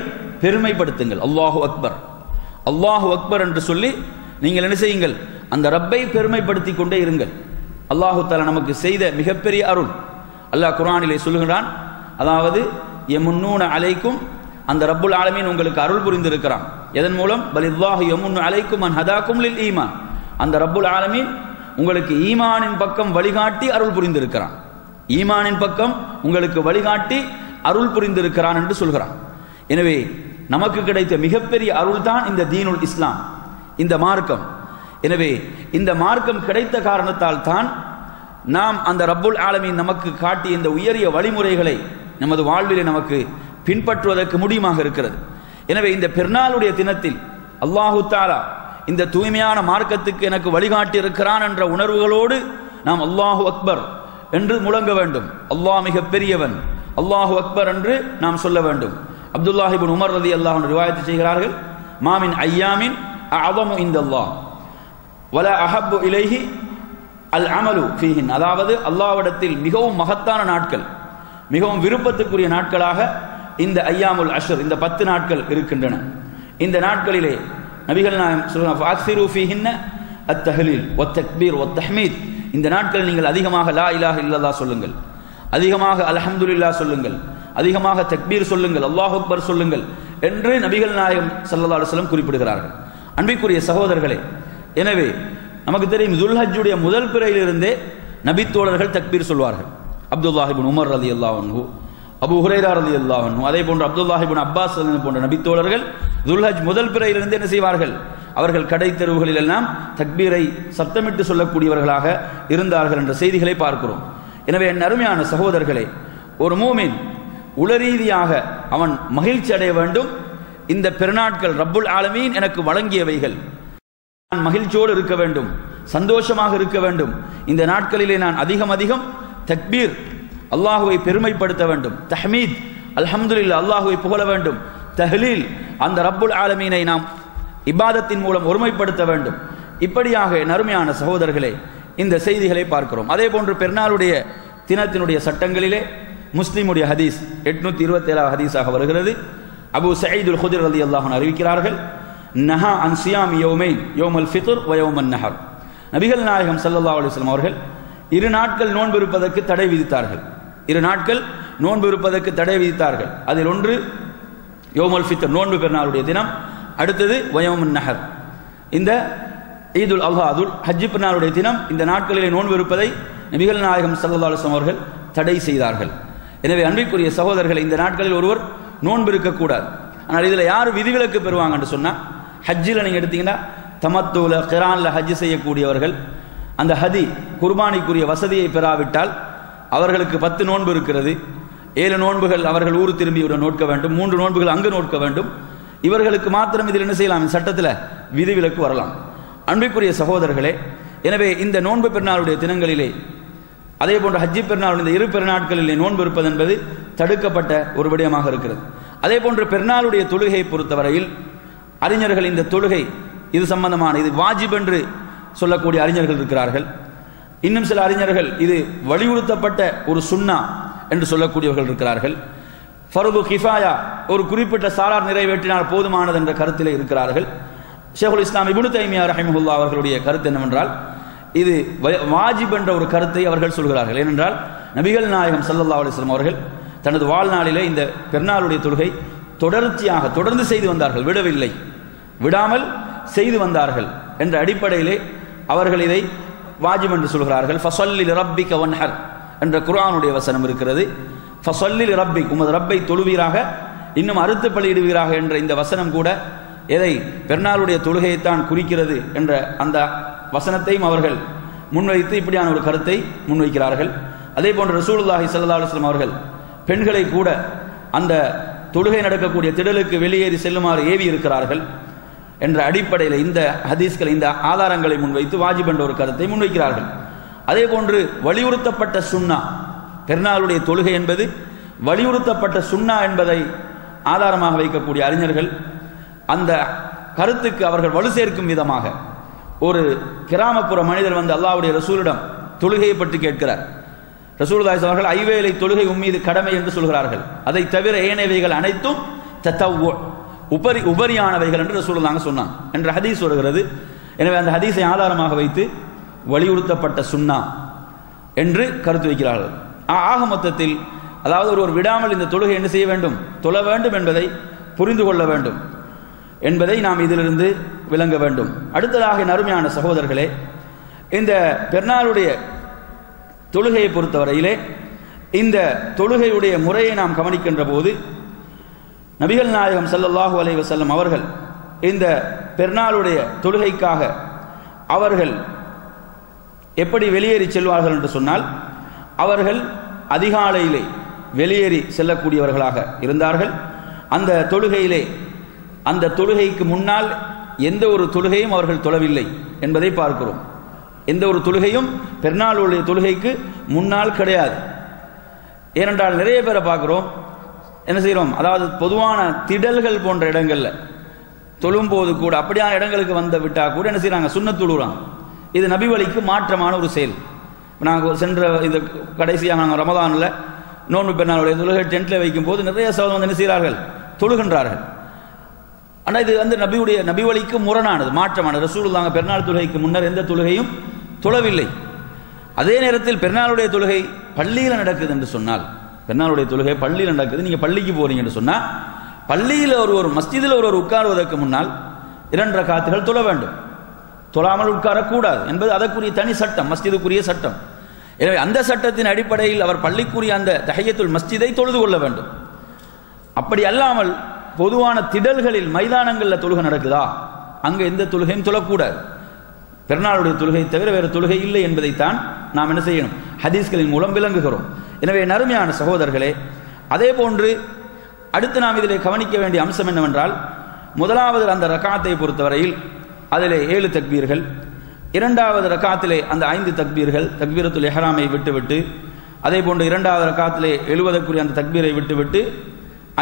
பெருமைப்படுத்துங்கள். அல்லாஹு அக்பர், அல்லாஹு அக்பர் என்று சொல்லி நீங்கள் என்ன செய்யுங்கள்? அந்த ரப்பை பெருமைப்படுத்தி கொண்டே இருங்கள். அல்லாஹு தஆலா நமக்கு செய்த மிகப்பெரிய அருள் அல்லாஹ் குர்ஆனிலே சொல்கிறான். அதாவது யமுன்னூன அலைக்கும், அந்த ரப்புல் ஆலமீன் உங்களுக்கு அருள் புரிந்திருக்கிறான். எதன் மூலம்? பலில்லாஹு யமுன்னு அலைக்கும் அன் ஹதாக்கும் லில் ஈமான். அந்த ரப்புல் ஆலமீன் உங்களுக்கு ஈமானின் பக்கம் வழிகாட்டி அருள் புரிந்திருக்கிறான். ஈமானின் பக்கம் உங்களுக்கு வழிகாட்டி அருள் புரிந்திருக்கிறான் என்று சொல்கிறான். எனவே நமக்கு கிடைத்த மிகப்பெரிய அருள் தான் இந்த தீனுல் இஸ்லாம், இந்த மார்க்கம். எனவே இந்த மார்க்கம் கிடைத்த காரணத்தால் தான் நாம் அந்த ரப்புல் ஆலமீன் நமக்கு காட்டிய இந்த உயரிய வழிமுறைகளை நமது வாழ்விலே நமக்கு பின்பற்றுவதற்கு முடியுமாக இருக்கிறது. எனவே இந்த பெருநாளுடைய தினத்தில் அல்லாஹு தஆலா இந்த தூய்மையான மார்க்கத்துக்கு எனக்கு வழிகாட்டி இருக்கிறான் என்ற உணர்வுகளோடு நாம் அல்லாஹு அக்பர் என்று முழங்க வேண்டும். அல்லாஹ் மிக பெரியவன், அல்லாஹு அக்பர் என்று நாம் சொல்ல வேண்டும். அப்துல்லாஹ் இப்னு உமர் ரலியல்லாஹு அன்ஹு ரிவாயத் செய்கிறார்கள், மாமின் ஐயாமின் அஅதமு இந்தல்லாஹ் வலா அஹப்பு இலைஹி அல் அமலு ஃபீஹின். அதாவது அல்லாஹ்விடத்தில் மிகவும் மகத்தான நாட்கள், மிகவும் விருப்பத்துக்குரிய நாட்களாக இந்த ஐயாமுல் அஷ்ர், இந்த 10 நாட்கள் இருக்கின்றன. இந்த நாட்களிலே நபிகள் நாயகம் சொல்றாங்க, ஃபஅக்ஸிரு ஃபீஹின்ன அத்தஹ்லீல் வத்தக்பீர் வத்தஹ்மீத். இந்த நாட்களில் நீங்கள் அதிகமாக லா இலாஹ இல்லல்லாஹ் சொல்லுங்கள், அதிகமாக அல்ஹம்துலில்லாஹ் சொல்லுங்கள், அதிகமாக தக்பீர் சொல்லுங்கள், அல்லாஹ் அக்பர் சொல்லுங்கள் என்று நபிகள் நாயகம் ஸல்லல்லாஹு அலைஹி வஸல்லம் குறிப்பிடுகிறார்கள். அன்பிற்குரிய சகோதரர்களே, எனவே நமக்கு தெரியும் துல்ஹஜ்ஜுடைய முதல் பிறையிலிருந்தே நபித்தோழர்கள் தக்பீர் சொல்வார்கள். அப்துல்லாஹ் இப்னு உமர் ரலியல்லாஹு அன்ஹு, அபூ ஹுரைரா ரலியல்லாஹு அன்ஹு, அதே போன்று அப்துல்லாஹ் இப்னு அப்பாஸ் போன்ற நபித்தோழர்கள் துல்ஹஜ் முதல் பிறையிலிருந்து என்ன செய்வார்கள்? அவர்கள் கடை தெருவுகளில் எல்லாம் தக்பீரை சத்தமிட்டு சொல்லக்கூடியவர்களாக இருந்தார்கள் என்ற செய்திகளை பார்க்கிறோம். எனவே என் அருமையான சகோதரர்களே, ஒரு மூமின் உளரீதியாக அவன் மகிழ்ச்சி அடைய வேண்டும். இந்த பெருநாட்கள் ரப்புல் ஆலமீன் எனக்கு வழங்கியவைகள், நான் மகிழ்ச்சியோடு இருக்க வேண்டும், சந்தோஷமாக இருக்க வேண்டும். இந்த நாட்களிலே நான் அதிகம் தக்பீர், அல்லாஹுவை பெருமைப்படுத்த வேண்டும், தஹ்மீத் அல்ஹம்துலில்லாஹ் அல்லாஹுவை புகழ வேண்டும், தஹ்லீல் அந்த ரப்புல் ஆலமீனை நாம் இபாதத்தின் மூலம் ஒருமைப்படுத்த வேண்டும். இப்படியாக நறுமையான சகோதரர்களே இந்த செய்திகளை பார்க்கிறோம். அதே போன்று பெருநாளுடைய தினத்தினுடைய சட்டங்களிலே முஸ்லிமுடைய ஹதீஸ் 827 ஹதீஸாக வருகிறது. அபூ சயீதுல் குத்ரி ரலியல்லாஹு அன்ஹு அறிவிக்கிறார்கள், நஹா அன் சியாமி யௌமைன் யௌமுல் ஃபித்ர் வ யௌமுன் நஹர். நபிகள் நாயகம் ஸல்லல்லாஹு அலைஹி வஸல்லம் அவர்கள் 2 நாட்கள் நோன்பு இருப்பதற்கு தடை விதித்தார்கள். 2 நாட்கள் நோன்பு இருப்பதற்கு தடை விதித்தார்கள். அதில் ஒன்று யௌமுல் ஃபித்ர், நோன்பு பெருநாளுடைய தினம். அடுத்தது வயமுன் நஹர், இந்த ஈதுல் அல்ஹா ஹஜ் பெருநாளுடைய தினம். இந்த நாட்களிலே நோன்பு இருப்பதை நபிகள் நாயகம் ஸல்லல்லாஹு அலைஹி வஸல்லம் அவர்கள் தடை செய்தார்கள். எனவே அன்பிற்குரிய சகோதரர்கள், இந்த நாட்களில் ஒருவர் நோன்பு இருக்கக்கூடாது. ஆனால் இதில் யார் விதிவிலக்கு பெறுவாங்கன்னு சொன்னால், ஹஜ்ஜில் நீங்கள் எடுத்தீங்கன்னா தமத்தூல கிரானில் ஹஜ் செய்யக்கூடியவர்கள் அந்த ஹதி குர்பானிக்குரிய வசதியை பெறாவிட்டால் அவர்களுக்கு 10 நோன்பு இருக்கிறது. 7 நோன்புகள் அவர்கள் ஊர் திரும்பி நோட்க வேண்டும், 3 நோன்புகள் அங்கு நோட்க வேண்டும். இவர்களுக்கு மாத்திரம் இதில் என்ன செய்யலாம்? சட்டத்தில் விதிவிலக்கு வரலாம். அன்பிற்குரிய சகோதரர்களே, எனவே இந்த நோன்பு பெருநாளுடைய தினங்களிலே, அதே போன்ற ஹஜ்ஜி பெருநாள் இந்த 2 பெருநாட்களிலே நோன்பு இருப்பது என்பது தடுக்கப்பட்ட ஒரு விடயமாக இருக்கிறது. அதே போன்று பெருநாளுடைய தொழுகையை பொறுத்தவரையில் அறிஞர்கள் இந்த தொழுகை இது சம்பந்தமான இது வாஜிப் என்று சொல்லக்கூடிய அறிஞர்கள் இருக்கிறார்கள். இன்னும் சில அறிஞர்கள் இது வலியுறுத்தப்பட்ட ஒரு சுன்னா என்று சொல்லக்கூடியவர்கள் இருக்கிறார்கள். ஃபர்து கிஃபாயா, ஒரு குறிப்பிட்ட சாரார் நிறைவேற்றினால் போதுமானது என்ற கருத்திலே இருக்கிறார்கள். ஷேகுல் இஸ்லாம் இப்னு தைமியா ரஹிமஹுல்லாஹ் அவர்களுடைய கருத்து என்னவென்றால், இது வாஜிப் என்ற ஒரு கருத்தை அவர்கள் சொல்கிறார்கள். ஏனென்றால் நபிகள் நாயகம் ஸல்லல்லாஹு அலைஹி வஸல்லம் அவர்கள் தனது வாழ்நாளிலே இந்த பெருநாளுடைய தொழுகை தொடர்ந்து செய்து வந்தார்கள், விடாமல் செய்து வந்தார்கள் என்ற அடிப்படையிலே அவர்கள் இதை வாஜிப் என்று சொல்கிறார்கள். ஃபஸல்லி லிரப்பிக வன்ஹர் என்ற குர்ஆனுடைய வசனம் இருக்கிறது. ஃபஸல்லி லிரப்பிக், உமது ரப்பை தொழுவீராக, இன்னும் அறுத்து பலியிடுவீராக என்ற இந்த வசனம் கூட எதை பெருநாளுடைய தொழுகையைத்தான் குறிக்கிறது என்ற அந்த வசனத்தையும் அவர்கள் முன்வைத்து இப்படியான ஒரு கருத்தை முன்வைக்கிறார்கள். அதே போன்று ரசூலுல்லாஹி ஸல்லல்லாஹு அலைஹி வஸல்லம் அவர்கள் பெண்களை கூட அந்த தொழுகை நடக்கக்கூடிய திடலுக்கு வெளியேறி செல்லுமாறு ஏவி இருக்கிறார்கள் என்ற அடிப்படையில் இந்த ஹதீஸ்கள், இந்த ஆதாரங்களை முன்வைத்து வாஜிப் என்ற ஒரு கருத்தை முன்வைக்கிறார்கள். அதே போன்று வலியுறுத்தப்பட்ட சுன்னா, பெருநாளுடைய தொழுகை என்பது வலியுறுத்தப்பட்ட சுன்னா என்பதை ஆதாரமாக வைக்கக்கூடிய அறிஞர்கள் அந்த கருத்துக்கு அவர்கள் வலு சேர்க்கும் விதமாக ஒரு கிராமப்புற மனிதர் வந்து அல்லாஹ்வுடைய ரசூலிடம் தொழுகையை பற்றி கேட்கிறார். ரசூலுல்லாஹி அவர்கள் ஐவேளை தொழுகை உம்மீது கடமை என்று சொல்கிறார்கள். அதை தவிர ஏனையவைகள் அனைத்தும் தத்தவ்வு, உபரியானவைகள் என்று ரசூலுல்லாஹி சொன்னான் என்ற ஹதீஸ் வருகிறது. எனவே அந்த ஹதீஸை ஆதாரமாக வைத்து வலியுறுத்தப்பட்ட சுன்னா என்று கருத்து வைக்கிறார்கள். ஆக மொத்தத்தில் அதாவது ஒரு விடாமல் இந்த தொழுகை என்ன செய்ய வேண்டும், தொழ வேண்டும் என்பதை புரிந்து கொள்ள வேண்டும் என்பதை நாம் இதிலிருந்து விளங்க வேண்டும். அடுத்ததாக அருமையான சகோதரர்களே, இந்த பெருநாளுடைய தொழுகையை பொறுத்தவரையிலே இந்த தொழுகையுடைய முறையை நாம் கவனிக்கின்ற போது நபிகள் நாயகம் ஸல்லல்லாஹு அலைஹி வஸல்லம் அவர்கள் இந்த பெருநாளுடைய தொழுகைக்காக அவர்கள் எப்படி வெளியேறி செல்வார்கள் என்று சொன்னால், அவர்கள் அதிகாலையிலே வெளியேறி செல்லக்கூடியவர்களாக இருந்தார்கள். அந்த தொழுகையிலே, அந்த தொழுகைக்கு முன்னால் எந்த ஒரு தொழுகையும் அவர்கள் தொழவில்லை என்பதை பார்க்கிறோம். எந்த ஒரு தொழுகையும் பெருநாளுடைய தொழுகைக்கு முன்னால் கிடையாது. ஏனென்றால் நிறைய பேரை பார்க்கிறோம், என்ன செய்கிறோம், அதாவது பொதுவான திடல்கள் போன்ற இடங்கள்ல தொழும்போது கூட அப்படியான இடங்களுக்கு வந்து விட்டா கூட என்ன செய்யறாங்க, சுன்னத் தொழுகிறாங்க. இது நபி வழிக்கு மாற்றமான ஒரு செயல். நாங்கள் சென்ற இந்த கடைசியாக நாங்கள் ரமதானில் நோன்பு பெருநாளுடைய தொழுகை டென்ட்ல வைக்கும் போது நிறைய சகோதரர்கள் வந்து என்ன செய்கிறார்கள், தொழுகின்றார்கள். ஆனால் இது வந்து நபி வழிக்கு முரணானது, மாற்றமானது. ரசூலுல்லாஹ் பெருநாள் தொழுகைக்கு முன்னர் எந்த தொழுகையும் தொழவில்லை. அதே நேரத்தில் பெருநாளுடைய தொழுகை பள்ளியில் நடக்குது என்று சொன்னால், பெருநாளுடைய தொழுகை பள்ளியில் நடக்குது, நீங்க பள்ளிக்கு போறீங்க என்று சொன்னா, பள்ளியில் ஒரு மஸ்ஜிதில் ஒரு உட்காருவதற்கு முன்னால் 2 ரக்காத்துகள் தொழ வேண்டும். தொழாமல் உட்காரக்கூடாது என்பது அதற்குரிய தனி சட்டம், மஸ்ஜிதுக்குரிய சட்டம். எனவே அந்த சட்டத்தின் அடிப்படையில் அவர் பள்ளிக்குரிய அந்த தஹியத்துல் மஸ்ஜிதை தொழுது கொள்ள வேண்டும். அப்படி அல்லாமல் பொதுவான திடல்களில் மைதானங்களில் தொழுகை நடக்குதா, அங்கு எந்த தொழுகையும் தொழக்கூடாது. பெருநாளுடைய தொழுகை தவிர வேறு தொழுகை இல்லை என்பதைத்தான் நாம் என்ன செய்யணும், ஹதீஸ்களின் மூலம் விளங்குகிறோம். எனவே நறுமையான சகோதரர்களே, அதே போன்று அடுத்து நாம் இதிலே கவனிக்க வேண்டிய அம்சம் என்னவென்றால், முதலாவது அந்த ரக்காத்தை பொறுத்தவரையில் அதிலே 7 தக்பீர்கள், இரண்டாவது ரக்காத்திலே அந்த 5 தக்பீர்கள், தக்பீரத்துல் இஹ்ராமை விட்டுவிட்டு, அதே போன்று இரண்டாவது ரக்காத்திலே எழுவதற்குரிய அந்த தக்பீரை விட்டுவிட்டு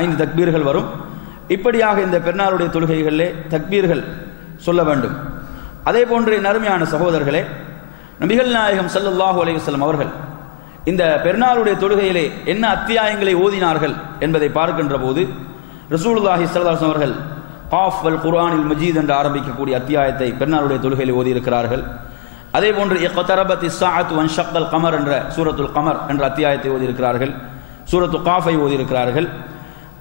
5 தக்பீர்கள் வரும். இப்படியாக இந்த பெருநாளுடைய தொழுகைகளிலே தக்பீர்கள் சொல்ல வேண்டும். அதே போன்று நறுமையான சகோதரர்களே, நபிகள் நாயகம் ஸல்லல்லாஹு அலைஹி வஸல்லம் அவர்கள் இந்த பெருநாளுடைய தொழுகையிலே என்ன அத்தியாயங்களை ஓதினார்கள் என்பதை பார்க்கின்ற போது, ரசூலுல்லாஹி ஸல்லல்லாஹு அலைஹி வஸல்லம் அவர்கள் காஃப் வல் குர்ஆனில் மஜீத் என்று ஆரம்பிக்கக்கூடிய அத்தியாயத்தை பெருநாளுடைய தொழுகையில் ஓதி இருக்கிறார்கள். அதே போன்று இக்தரபத்திஸ் ஸாஅத்து வன்ஷக்கல் கமர் என்ற சூரத்துல் கமர் என்ற அத்தியாயத்தை ஓதி இருக்கிறார்கள். சூரத்து காஃபை ஓதி இருக்கிறார்கள்.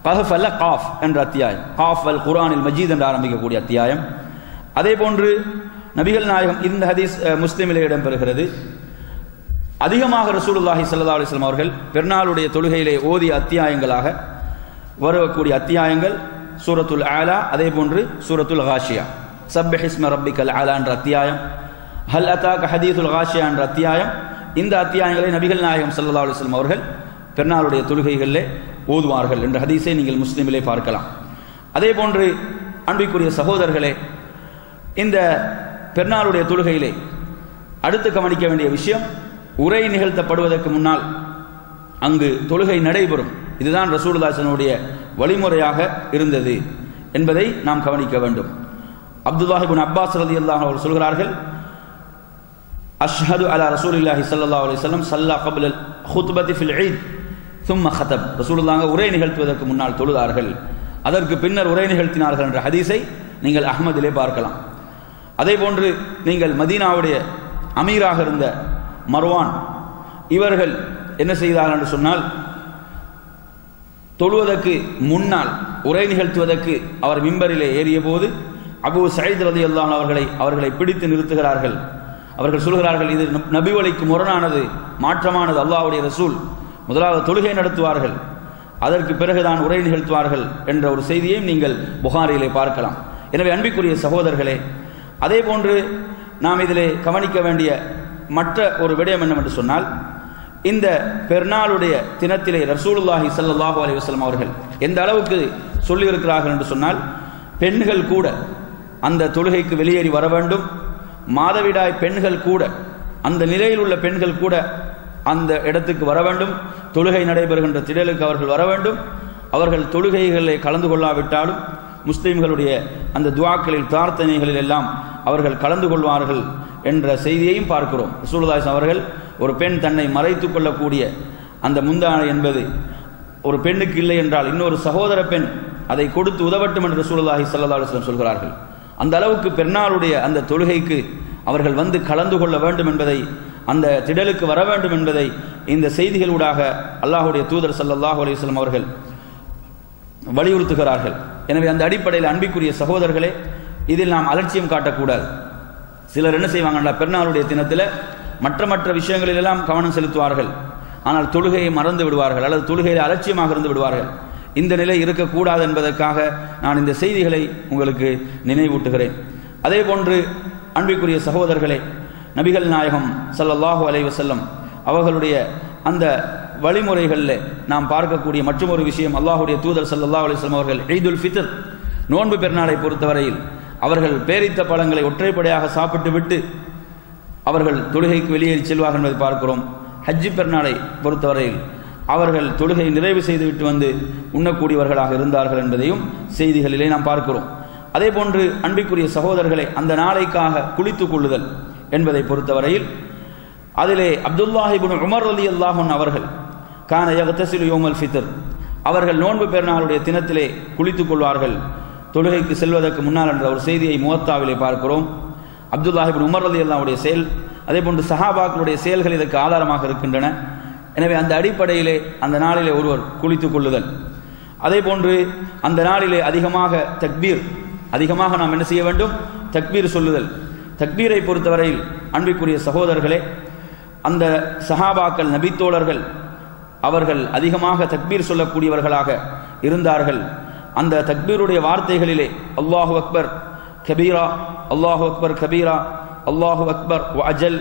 கஹஃப் அல்ல காஃப் என்ற அத்தியாயம், காஃப் வல் குர்ஆனில் மஜீத் என்று ஆரம்பிக்கக்கூடிய அத்தியாயம். அதே போன்று நபிகள் நாயகம், இந்த ஹதீஸ் முஸ்லிமிலே இடம்பெறுகிறது, அதிகமாக ரசூலுல்லாஹி ஸல்லல்லாஹு அலைஹி வஸல்லம் அவர்கள் பெருநாளுடைய தொழுகையிலே ஓதிய அத்தியாயங்களாக வரக்கூடிய அத்தியாயங்கள் சூரத்துல் ஆலா, அதே போன்று சூரத்துல் காஷியா, சப்பிஹ் இஸ்ம ரப்பிக்கல் ஆலா என்ற அத்தியாயம், ஹல் அதாக ஹதீதுல் காஷியா என்ற அத்தியாயம். இந்த அத்தியாயங்களை நபிகள் நாயகம் ஸல்லல்லாஹு அலைஹி வஸல்லம் அவர்கள் பெருநாளுடைய தொழுகைகளிலே ஓதுவார்கள் என்ற ஹதீஸை நீங்கள் முஸ்லிமிலே பார்க்கலாம். அதே போன்று அன்பிற்குரிய சகோதரர்களே, இந்த பெருநாளுடைய தொழுகையிலே அடுத்து கவனிக்க வேண்டிய விஷயம், உரை நிகழ்த்தப்படுவதற்கு முன்னால் அங்கு தொழுகை நடைபெறும். இதுதான் ரசூலுல்லாஹி ஸல்லல்லாஹு அலைஹி வஸல்லம் வழிமுறையாக இருந்தது என்பதை நாம் கவனிக்க வேண்டும். அப்துல்லாஹ் இப்னு அப்பாஸ் ரலியல்லாஹு அன்ஹு அவர்கள் சொல்கிறார்கள், அஷ்ஹது அலா ரசூலில்லாஹி ஸல்லல்லாஹு அலைஹி வஸல்லம் ஸல்லா قبل الخطبة في العيد ثم خطب. ரசூலுல்லாஹ் உரை நிகழ்த்துவதற்கு முன்னால் தொழுதார்கள், அதற்கு பின்னர் உரை நிகழ்த்தினார்கள் என்ற ஹதீஸை நீங்கள் அஹ்மதிலே பார்க்கலாம். அதே போன்று நீங்கள் மதீனாவுடைய அமீராக இருந்த மர்வான் இவர்கள் என்ன செய்தார்கள் என்று சொன்னால், தொழுவதற்கு முன்னால் உரை நிகழ்த்துவதற்கு அவர் மிம்பரிலே ஏறிய போது அபூ சயீத் ரலியல்லாஹு அன்ஹு அவர்களை பிடித்து நிறுத்துகிறார்கள். அவர்கள் சொல்கிறார்கள், இது நபி வழிக்கு முரணானது, மாற்றமானது. அல்லாஹ்வுடைய ரசூல் முதலாவது தொழுகை நடத்துவார்கள், அதற்கு பிறகுதான் உரை நிகழ்த்துவார்கள் என்ற ஒரு செய்தியையும் நீங்கள் புகாரிலே பார்க்கலாம். எனவே அன்பிற்குரிய சகோதரர்களே, அதே போன்று நாம் இதிலே கவனிக்க வேண்டிய மற்ற ஒரு விடயம் என்னவென்று சொன்னால், இந்த பெருநாளுடைய தினத்திலே ரசூலுல்லாஹி ஸல்லல்லாஹு அலைஹி வஸல்லம் அவர்கள் எந்த அளவுக்கு சொல்லியிருக்கிறார்கள் என்று சொன்னால், பெண்கள் கூட அந்த தொழுகைக்கு வெளியேறி வர வேண்டும், மாதவிடாய் பெண்கள் கூட, அந்த நிலையில் உள்ள பெண்கள் கூட அந்த இடத்துக்கு வர வேண்டும், தொழுகை நடைபெறுகின்ற திடலுக்கு அவர்கள் வர வேண்டும். அவர்கள் தொழுகைகளை கலந்து கொள்ளாவிட்டாலும் முஸ்லிம்களுடைய அந்த துஆக்களில் பிரார்த்தனைகளில் எல்லாம் அவர்கள் கலந்து கொள்வார்கள் என்ற செய்தியையும் பார்க்கிறோம். ரசூலுல்லாஹி அவர்கள் ஒரு பெண் தன்னை மறைத்துக் கொள்ளக்கூடிய அந்த முந்தானை என்பது ஒரு பெண்ணுக்கு இல்லை என்றால் இன்னொரு சகோதர பெண் அதை கொடுத்து உதவட்டும் என்று ரசூலுல்லாஹி ஸல்லல்லாஹு அலைஹி வஸல்லம் சொல்கிறார்கள். அந்த அளவுக்கு பெருநாளுடைய அந்த தொழுகைக்கு அவர்கள் வந்து கலந்து கொள்ள வேண்டும் என்பதை, அந்த திடலுக்கு வர வேண்டும் என்பதை இந்த செய்திகளூடாக அல்லாஹ்வுடைய தூதர் ஸல்லல்லாஹு அலைஹி வஸல்லம் அவர்கள் வலியுறுத்துகிறார்கள். எனவே அந்த அடிப்படையில் அன்பிற்குரிய சகோதரர்களே, இதில் நாம் அலட்சியம் காட்டக்கூடாது. சிலர் என்ன செய்வாங்கன்னா, பெருநாளுடைய தினத்தில் மற்ற விஷயங்களிலெல்லாம் கவனம் செலுத்துவார்கள், ஆனால் தொழுகையை மறந்து விடுவார்கள், அல்லது தொழுகையில் அலட்சியமாக இருந்து விடுவார்கள். இந்த நிலை இருக்கக்கூடாது என்பதற்காக நான் இந்த செய்திகளை உங்களுக்கு நினைவூட்டுகிறேன். அதே போன்று அன்பிற்குரிய சகோதரர்களே, நபிகள் நாயகம் ஸல்லல்லாஹு அலைஹி வஸல்லம் அவர்களுடைய அந்த வழிமுறைகளில் நாம் பார்க்கக்கூடிய மற்றொரு விஷயம், அல்லாஹ்வுடைய தூதர் ஸல்லல்லாஹு அலைஹி வஸல்லம் அவர்கள் ஈதுல் ஃபித்ர் நோன்பு பெருநாளை பொறுத்தவரையில் அவர்கள் பேரித்த பழங்களை ஒற்றைப்படையாக சாப்பிட்டு விட்டு அவர்கள் தொழுகைக்கு வெளியேறி செல்வார்கள் என்பதை பார்க்கிறோம். ஹஜ்ஜி பெருநாளை பொறுத்தவரையில் அவர்கள் தொழுகை நிறைவு செய்துவிட்டு வந்து உண்ணக்கூடியவர்களாக இருந்தார்கள் என்பதையும் செய்திகளிலே நாம் பார்க்கிறோம். அதே போன்று அன்பிற்குரிய சகோதரர்களை, அந்த நாளைக்காக குளித்துக் கொள்ளுதல் என்பதை பொறுத்தவரையில் அதிலே அப்துல்லாஹ் இப்னு உமர் ரலியல்லாஹு அன்ஹு அவர்கள் கான யக்தஸிலு யௌமல் ஃபித்ர், அவர்கள் நோன்பு பெருநாளுடைய தினத்திலே குளித்துக் கொள்வார்கள் தொழுகைக்கு செல்வதற்கு முன்னால் என்ற ஒரு செய்தியை முவத்தாவிலே பார்க்கிறோம். அப்துல்லாஹ் இப்னு உமர் ரலியல்லாஹுடைய செயல், அதே போன்று சஹாபாக்களுடைய செயல்கள் இதற்கு ஆதாரமாக இருக்கின்றன. எனவே அந்த அடிப்படையிலே அந்த நாளிலே ஒருவர் குளித்துக் கொள்ளுதல், அதே போன்று அந்த நாளிலே அதிகமாக நாம் என்ன செய்ய வேண்டும், தக்பீர் சொல்லுதல். தக்பீரை பொறுத்தவரையில் அன்பிற்குரிய சகோதரர்களே, அந்த சஹாபாக்கள் நபித்தோழர்கள் அவர்கள் அதிகமாக தக்பீர் சொல்லக்கூடியவர்களாக இருந்தார்கள். அந்த தக்பீருடைய வார்த்தைகளிலே அல்லாஹு அக்பர் கபீரா, அல்லாஹு அக்பர் கபீரா, அல்லாஹு அக்பர் வஅஜல்,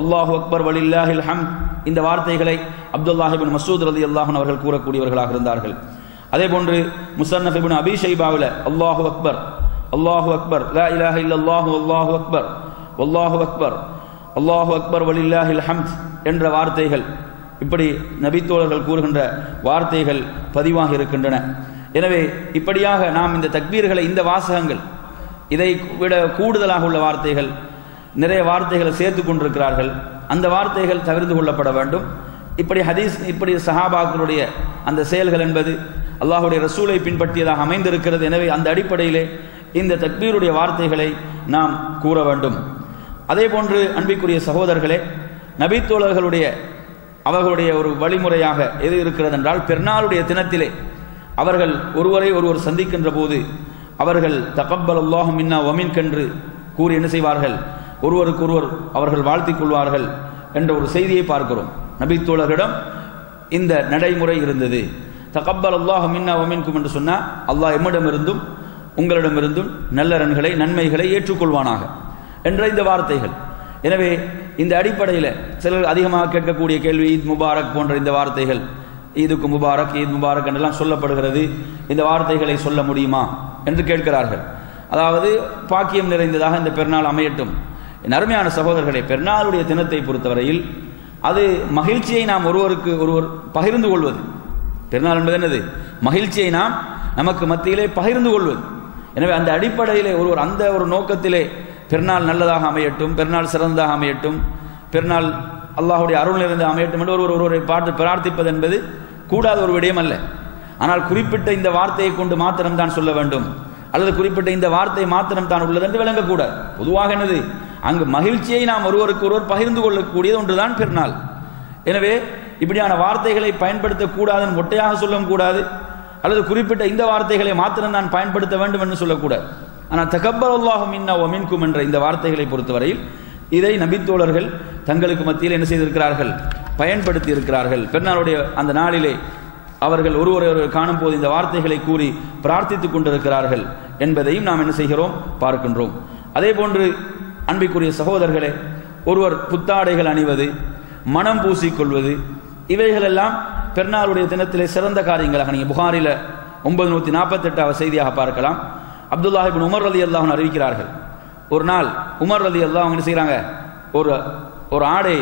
அல்லாஹு அக்பர் வலில்லாஹில் ஹம்த், இந்த வார்த்தைகளை அப்துல்லாஹ் இப்னு மஸ்ஊத் ரலியல்லாஹு அன்ஹு அவர்கள் கூறக்கூடியவர்களாக இருந்தார்கள். அதே போன்று முஸன்னஃப் இப்னு அபீ ஷைபாவில் அல்லாஹு அக்பர், அல்லாஹு அக்பர், லா இலாஹ இல்லல்லாஹு அல்லாஹு அக்பர், வல்லாஹு அக்பர், அல்லாஹு அக்பர் வலில்லாஹில் ஹம்த் என்ற வார்த்தைகள், இப்படி நபித்தோழர்கள் கூறுகின்ற வார்த்தைகள் பதிவாகி இருக்கின்றன. எனவே இப்படியாக நாம் இந்த தக்பீர்களை, இந்த வாசகங்கள், இதை விட கூடுதலாக உள்ள வார்த்தைகள், நிறைய வார்த்தைகளை சேர்த்து கொண்டிருக்கிறார்கள். அந்த வார்த்தைகள் தவிர்த்து கொள்ளப்பட வேண்டும். இப்படி சஹாபாக்களுடைய அந்த செயல்கள் என்பது அல்லாஹ்வுடைய ரசூலை பின்பற்றியதாக அமைந்திருக்கிறது. எனவே அந்த அடிப்படையிலே இந்த தக்பீருடைய வார்த்தைகளை நாம் கூற வேண்டும். அதே போன்று அன்பிற்குரிய சகோதரர்களே, நபித்தோழர்களுடைய அவர்களுடைய ஒரு வழிமுறையாக எது இருக்கிறது என்றால், பெருநாளுடைய தினத்திலே அவர்கள் ஒருவரை ஒருவர் சந்திக்கின்ற போது அவர்கள் தகப்பலல்லாஹு மின்னா வமின்க என்று கூறி என்ன செய்வார்கள், ஒருவருக்கொருவர் அவர்கள் வாழ்த்திக் கொள்வார்கள் என்ற ஒரு செய்தியை பார்க்கிறோம். நபித்தோழர்களிடம் இந்த நடைமுறை இருந்தது. தகப்பலல்லாஹு மின்னா வமின்கும் என்று சொன்னால், அல்லாஹ் எம்மிடமிருந்தும் உங்களிடமிருந்தும் நல்லறன்களை, நன்மைகளை ஏற்றுக்கொள்வானாக என்ற இந்த வார்த்தைகள். எனவே இந்த அடிப்படையில் சிலர் அதிகமாக கேட்கக்கூடிய கேள்வி, ஈத் முபாரக் போன்ற இந்த வார்த்தைகள், ஈதுக்கு முபாரக், ஈத் முபாரக் என்றெல்லாம் சொல்லப்படுகிறது, இந்த வார்த்தைகளை சொல்ல முடியுமா என்று கேட்கிறார்கள். அதாவது பாக்கியம் நிறைந்ததாக இந்த பெருநாள் அமையட்டும். என் அருமையான சகோதரர்களே, பெருநாளுடைய தினத்தை பொறுத்தவரையில் அது மகிழ்ச்சியை நாம் ஒருவருக்கு ஒருவர் பகிர்ந்து கொள்வது. பெருநாள் என்பது என்னது? மகிழ்ச்சியை நாம் நமக்கு மத்தியிலே பகிர்ந்து கொள்வது. எனவே அந்த அடிப்படையிலே ஒருவர் அந்த ஒரு நோக்கத்திலே பெருநாள் நல்லதாக அமையட்டும், பெருநாள் சிறந்ததாக அமையட்டும், பெருநாள் அல்லாஹ்வுடைய அருள் நிறைந்து அமையட்டும் என்று ஒருவரை பார்த்து பிரார்த்திப்பது என்பது கூடாத ஒரு விடயம் அல்ல. ஆனால் குறிப்பிட்ட இந்த வார்த்தையை கொண்டு மாத்திரம் தான் சொல்ல வேண்டும், அல்லது குறிப்பிட்ட இந்த வார்த்தை மாத்திரம் தான் உள்ளது என்று விளங்கக்கூடாது. பொதுவாக என்னது, அங்கு மகிழ்ச்சியை நாம் ஒருவருக்கு ஒருவர் பகிர்ந்து கொள்ளக்கூடியது ஒன்றுதான் பெருநாள். எனவே இப்படியான வார்த்தைகளை பயன்படுத்தக்கூடாதுன்னு மொட்டையாக சொல்லவும் கூடாது, அல்லது குறிப்பிட்ட இந்த வார்த்தைகளை மாத்திரம் நான் பயன்படுத்த வேண்டும் என்று சொல்லக்கூடாது. ஆனால் தகப்பலல்லாஹு மின்னா வமின்கும் என்ற இந்த வார்த்தைகளை பொறுத்தவரையில் இதை நபித்தோழர்கள் தங்களுக்கு மத்தியில் என்ன செய்திருக்கிறார்கள், பயன்படுத்தி இருக்கிறார்கள். பெருநாளுடைய அந்த நாளிலே அவர்கள் ஒருவர் காணும் போது இந்த வார்த்தைகளை கூறி பிரார்த்தித்துக் கொண்டிருக்கிறார்கள் என்பதையும் நாம் என்ன செய்கிறோம், பார்க்கின்றோம். அதே போன்று அன்பிற்குரிய சகோதரர்களே, ஒருவர் புத்தாடைகள் அணிவது, மனம் பூசிக்கொள்வது, இவைகளெல்லாம் பெருநாளுடைய தினத்திலே சிறந்த காரியங்களாக நீங்கள் புகாரில 948 செய்தியாக பார்க்கலாம். அப்துல்லாஹ் இப்னு உமர் ரலியல்லாஹு அன்ஹு அறிவிக்கிறார்கள், ஒரு நாள் உமர் ரலியல்லாஹு அன்ஹு என்ன செய்கிறாங்க, ஒரு ஆடை,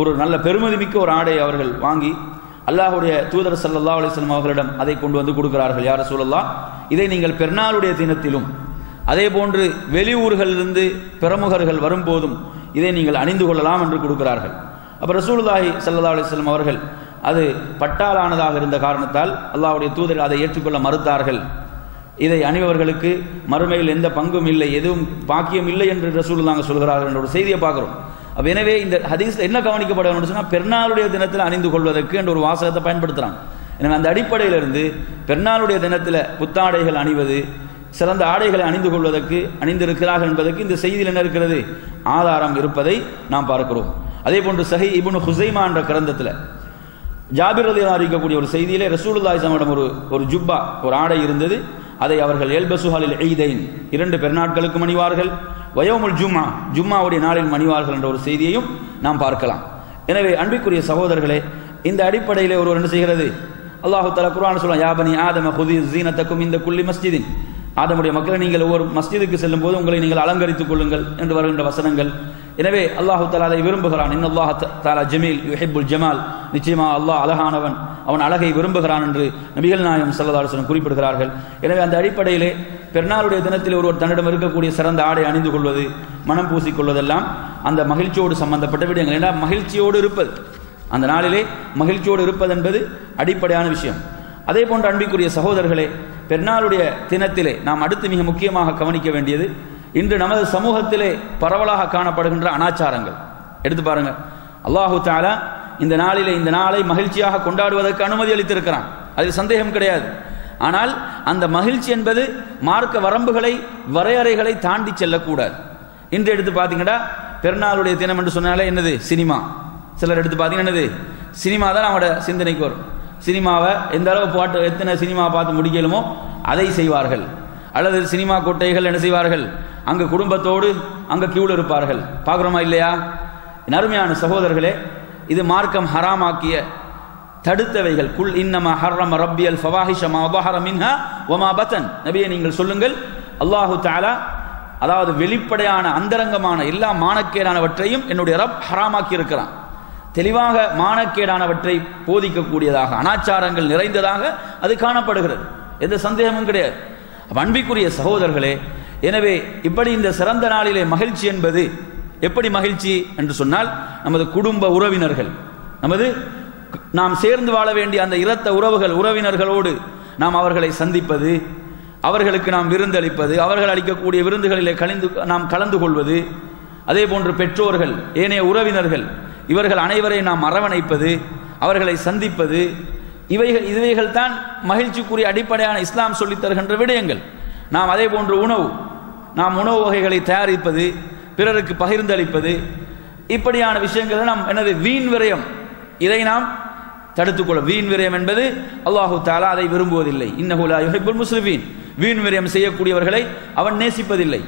ஒரு நல்ல பெருமதிமிக்க ஒரு ஆடை அவர்கள் வாங்கி அல்லாஹ்வுடைய தூதர் ஸல்லல்லாஹு அலைஹி வஸல்லம் அவர்களிடம் அதை கொண்டு வந்து கொடுக்கிறார்கள். யா ரசூலல்லாஹ், இதை நீங்கள் பெருநாளுடைய தினத்திலும் அதே போன்று வெளியூர்களிலிருந்து பிரமுகர்கள் வரும்போதும் இதை நீங்கள் அணிந்து கொள்ளலாம் என்று கொடுக்கிறார்கள். அப்போ ரசூலுல்லாஹி ஸல்லல்லாஹு அலைஹி வஸல்லம் அவர்கள் அது பட்டாலானதாக இருந்த காரணத்தால் அல்லாஹ்வுடைய தூதர் அதை ஏற்றுக்கொள்ள மறுத்தார்கள். இதை அணிவர்களுக்கு மறுமையில் எந்த பங்கும் இல்லை, எதுவும் பாக்கியம் இல்லை என்று ரசூலுல்லாஹ் சொல்கிறார்கள் என்ற ஒரு செய்தியை பார்க்கிறோம். அப்போ எனவே இந்த ஹதீஸ் என்ன கவனிக்கப்பட வேண்டும் சொன்னால், பெருநாளுடைய தினத்தில் அணிந்து கொள்வதற்கு என்ற ஒரு வாசகத்தை பயன்படுத்துகிறாங்க. எனவே அந்த அடிப்படையிலிருந்து பெருநாளுடைய தினத்தில் புத்தாடைகள் அணிவது, சிறந்த ஆடைகளை அணிந்து கொள்வதற்கு அணிந்திருக்கிறார்கள் என்பதற்கு இந்த செய்தியில் என்ன இருக்கிறது, ஆதாரம் இருப்பதை நாம் பார்க்கிறோம். அதே போன்று சஹீஹ் இப்னு ஹுஸைமா என்ற கிரந்தத்தில் ஜாபிர் ரலியல்லாஹு அறிவிக்கக்கூடிய ஒரு செய்தியிலே ரசூலுல்லாஹி ஸல்லல்லாஹு அலைஹி வஸல்லம் ஒரு ஜுப்பா, ஒரு ஆடை இருந்தது. அதை அவர்கள் எல்பசுஹலில் ஈதைன், 2 பெருநாட்களுக்கு மணிவார்கள், வயோமுல் ஜும்மா, ஜும்மாவுடைய நாளில் மணிவார்கள் என்ற ஒரு செய்தியையும் நாம் பார்க்கலாம். எனவே அன்பிற்குரிய சகோதரர்களே, இந்த அடிப்படையில் ஒருவர் என்ன செய்கிறது, அல்லாஹு தஆலா குர்ஆன் சொல்றான், யா பனி ஆதம குதி ஸீனத்தக்கும் இந்த குல்லி மஸ்ஜிதின், ஆதமுடைய மக்களை நீங்கள் ஒவ்வொரு மஸ்ஜிதுக்கு செல்லும் போது உங்களை நீங்கள் அலங்கரித்துக் கொள்ளுங்கள் என்று வருகின்ற வசனங்கள். எனவே அல்லாஹு தஆலா அதை விரும்புகிறான். இன்னல்லாஹ தஆலா ஜமீல் யுஹிப்புல் ஜமால், நிச்சயமாக அல்லாஹ் அழகானவன், அவன் அழகை விரும்புகிறான் என்று நபிகள் நாயகம் ஸல்லல்லாஹு அலைஹி வஸல்லம் குறிப்பிடுகிறார்கள். எனவே அந்த அடிப்படையிலே பெருநாளுடைய தினத்தில் ஒருவர் தன்னிடம் இருக்கக்கூடிய சிறந்த ஆடை அணிந்து கொள்வது, மனம் பூசிக்கொள்வதெல்லாம் அந்த மகிழ்ச்சியோடு சம்பந்தப்பட்ட விடயங்கள். ஏன்னா மகிழ்ச்சியோடு இருப்பது, அந்த நாளிலே மகிழ்ச்சியோடு இருப்பது என்பது அடிப்படையான விஷயம். அதே போன்ற அன்பிற்குரிய சகோதரர்களே, பெருநாளுடைய தினத்திலே நாம் அடுத்து மிக முக்கியமாக கவனிக்க வேண்டியது, இன்று நமது சமூகத்திலே பரவலாக காணப்படுகின்ற அனாச்சாரங்கள். எடுத்து பாருங்க, அல்லாஹு தஆலா இந்த நாளிலே இந்த நாளை மகிழ்ச்சியாக கொண்டாடுவதற்கு அனுமதி அளித்திருக்கிறான், அதில் சந்தேகம் கிடையாது. ஆனால் அந்த மகிழ்ச்சி என்பது மார்க்க வரம்புகளை, வரையறைகளை தாண்டி செல்லக்கூடாது. இன்று எடுத்து பார்த்தீங்கன்னா பெருநாளுடைய தினம் என்று சொன்னாலே என்னது, சினிமா. சிலர் எடுத்து பார்த்தீங்கன்னா என்னது, சினிமா தான் அவங்களோட சிந்தனைக்கு வரும். சினிமாவை எந்த அளவு பாட்டு, எத்தனை சினிமா பார்த்து முடிக்கலுமோ அதை செய்வார்கள். அல்லது சினிமா கொட்டைகள் என்ன செய்வார்கள், அங்கு குடும்பத்தோடு அங்கே கியூவில் இருப்பார்கள். பார்க்குறோமா இல்லையா? அருமையான சகோதரர்களே, இது மார்க்கம் ஹராமாக்கிய தடுத்தவைகள். குல் இன்னமா ஹர்ரம ரப்பியல் ஃபவாஹிஷ மா ظஹர மின்ஹா வமா பதன், நபியே நீங்கள் சொல்லுங்கள், அல்லாஹு தஆலா அதாவது வெளிப்படையான அந்தரங்கமான எல்லா மானக்கேடானவற்றையும் என்னுடைய ரப் ஹராமாக்கி இருக்கிறான். தெளிவாக மானக்கேடானவற்றை போதிக்கக்கூடியதாக, அனாச்சாரங்கள் நிறைந்ததாக அது காணப்படுகிறது, எந்த சந்தேகமும் கிடையாது. அன்பிற்குரிய சகோதரர்களே, எனவே இப்படி இந்த சிறந்த நாளிலே மகிழ்ச்சி என்பது எப்படி மகிழ்ச்சி என்று சொன்னால், நமது குடும்ப உறவினர்கள், நாம் சேர்ந்து வாழ வேண்டிய அந்த இரத்த உறவுகள், உறவினர்களோடு நாம் அவர்களை சந்திப்பது, அவர்களுக்கு நாம் விருந்தளிப்பது, அவர்கள் அளிக்கக்கூடிய விருந்துகளிலே நாம் கலந்து கொள்வது, அதே போன்று பெற்றோர்கள், ஏனைய உறவினர்கள், இவர்கள் அனைவரையும் நாம் அரவணைப்பது, அவர்களை சந்திப்பது, இவைகள் தான் மகிழ்ச்சிக்குரிய அடிப்படையான இஸ்லாம் சொல்லித் தருகின்ற விடயங்கள். நாம் அதே போன்று நாம் உணவு வகைகளை தயாரிப்பது, பிறருக்கு பகிர்ந்தளிப்பது, இப்படியான விஷயங்கள் நாம் என்னது, வீண் விரயம், இதை நாம் தடுத்துக்கொள்ள. வீண் விரயம் என்பது அல்லாஹு தஆலா அதை விரும்புவதில்லை. இன்னஹு லா யுஹிப்புல் முஸ்ரிஃபீன், வீண் விரயம் செய்யக்கூடியவர்களை அவன் நேசிப்பதில்லை.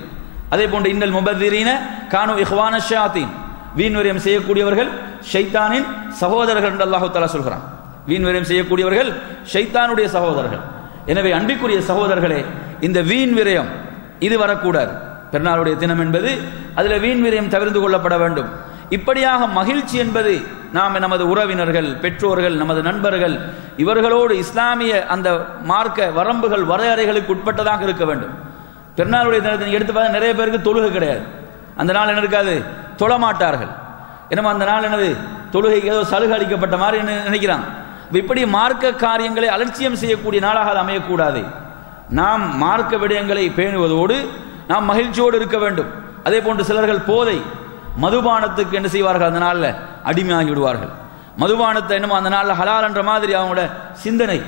அதே போன்று இன்னல் முபத்திரீன கானு இஹ்வான ஷயாத்தீன், வீண் விரயம் செய்யக்கூடியவர்கள் ஷைத்தானின் சகோதரர்கள் என்று அல்லாஹு தஆலா சொல்கிறான். வீண் விரயம் செய்யக்கூடியவர்கள் ஷைத்தானுடைய சகோதரர்கள். எனவே அன்பிற்குரிய சகோதரர்களே, இந்த வீண் விரயம் இது வரக்கூடாது. பெருநாளுடைய தினம் என்பது அதில் வீண் விரயம் தவிர்த்து கொள்ளப்பட வேண்டும். இப்படியாக மகிழ்ச்சி என்பது நாம் நமது உறவினர்கள், பெற்றோர்கள், நமது நண்பர்கள், இவர்களோடு இஸ்லாமிய அந்த மார்க்க வரம்புகள், வரையறைகளுக்கு உட்பட்டதாக இருக்க வேண்டும். பெருநாளுடைய தினத்தை எடுத்து பார்த்தா நிறைய பேருக்கு தொழுகை கிடையாது. அந்த நாள் என்ன இருக்காது, தொழமாட்டார்கள். ஏன்னா அந்த நாள் என்னது, தொழுகைக்கு ஏதோ சலுகை அளிக்கப்பட்ட மாதிரி நினைக்கிறாங்க. இப்படி மார்க்க காரியங்களை அலட்சியம் செய்யக்கூடிய நாளாக அது அமையக்கூடாது. நாம் மார்க்க விடயங்களை பேணுவதோடு நாம் மகிழ்ச்சியோடு இருக்க வேண்டும். அதே போன்று சிலர்கள் போதை, மதுபானத்துக்கு என்ன செய்வார்கள், அந்த நாளில் அடிமையாகி விடுவார்கள். மதுபானத்தை என்னமோ அந்த நாளில் ஹலால் என்ற மாதிரி அவங்களோட சிந்தனை.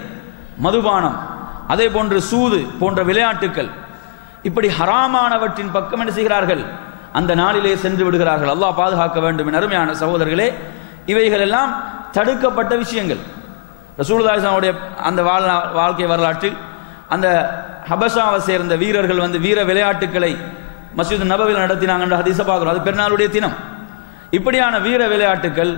மதுபானம், அதே போன்று சூது போன்ற விளையாட்டுக்கள், இப்படி ஹராமானவற்றின் பக்கம் என்ன செய்கிறார்கள், அந்த நாளிலே சென்று விடுகிறார்கள். அல்லாஹ் பாதுகாக்க வேண்டும். என் அருமையான சகோதரர்களே, இவைகள் எல்லாம் தடுக்கப்பட்ட விஷயங்கள். ரசூலுல்லாஹி ஸல்லல்லாஹு அலைஹி வஸல்லம் அந்த வாழ்க்கை வரலாற்றில் அந்த ஹபஷாவை சேர்ந்த வீரர்கள் வந்து வீர விளையாட்டுக்களை மஸ்ஜித் நபவியில் நடத்தினாங்க என்ற ஹதீஸை பார்க்கிறோம். அது பெருநாளுடைய தினம். இப்படியான வீர விளையாட்டுக்கள்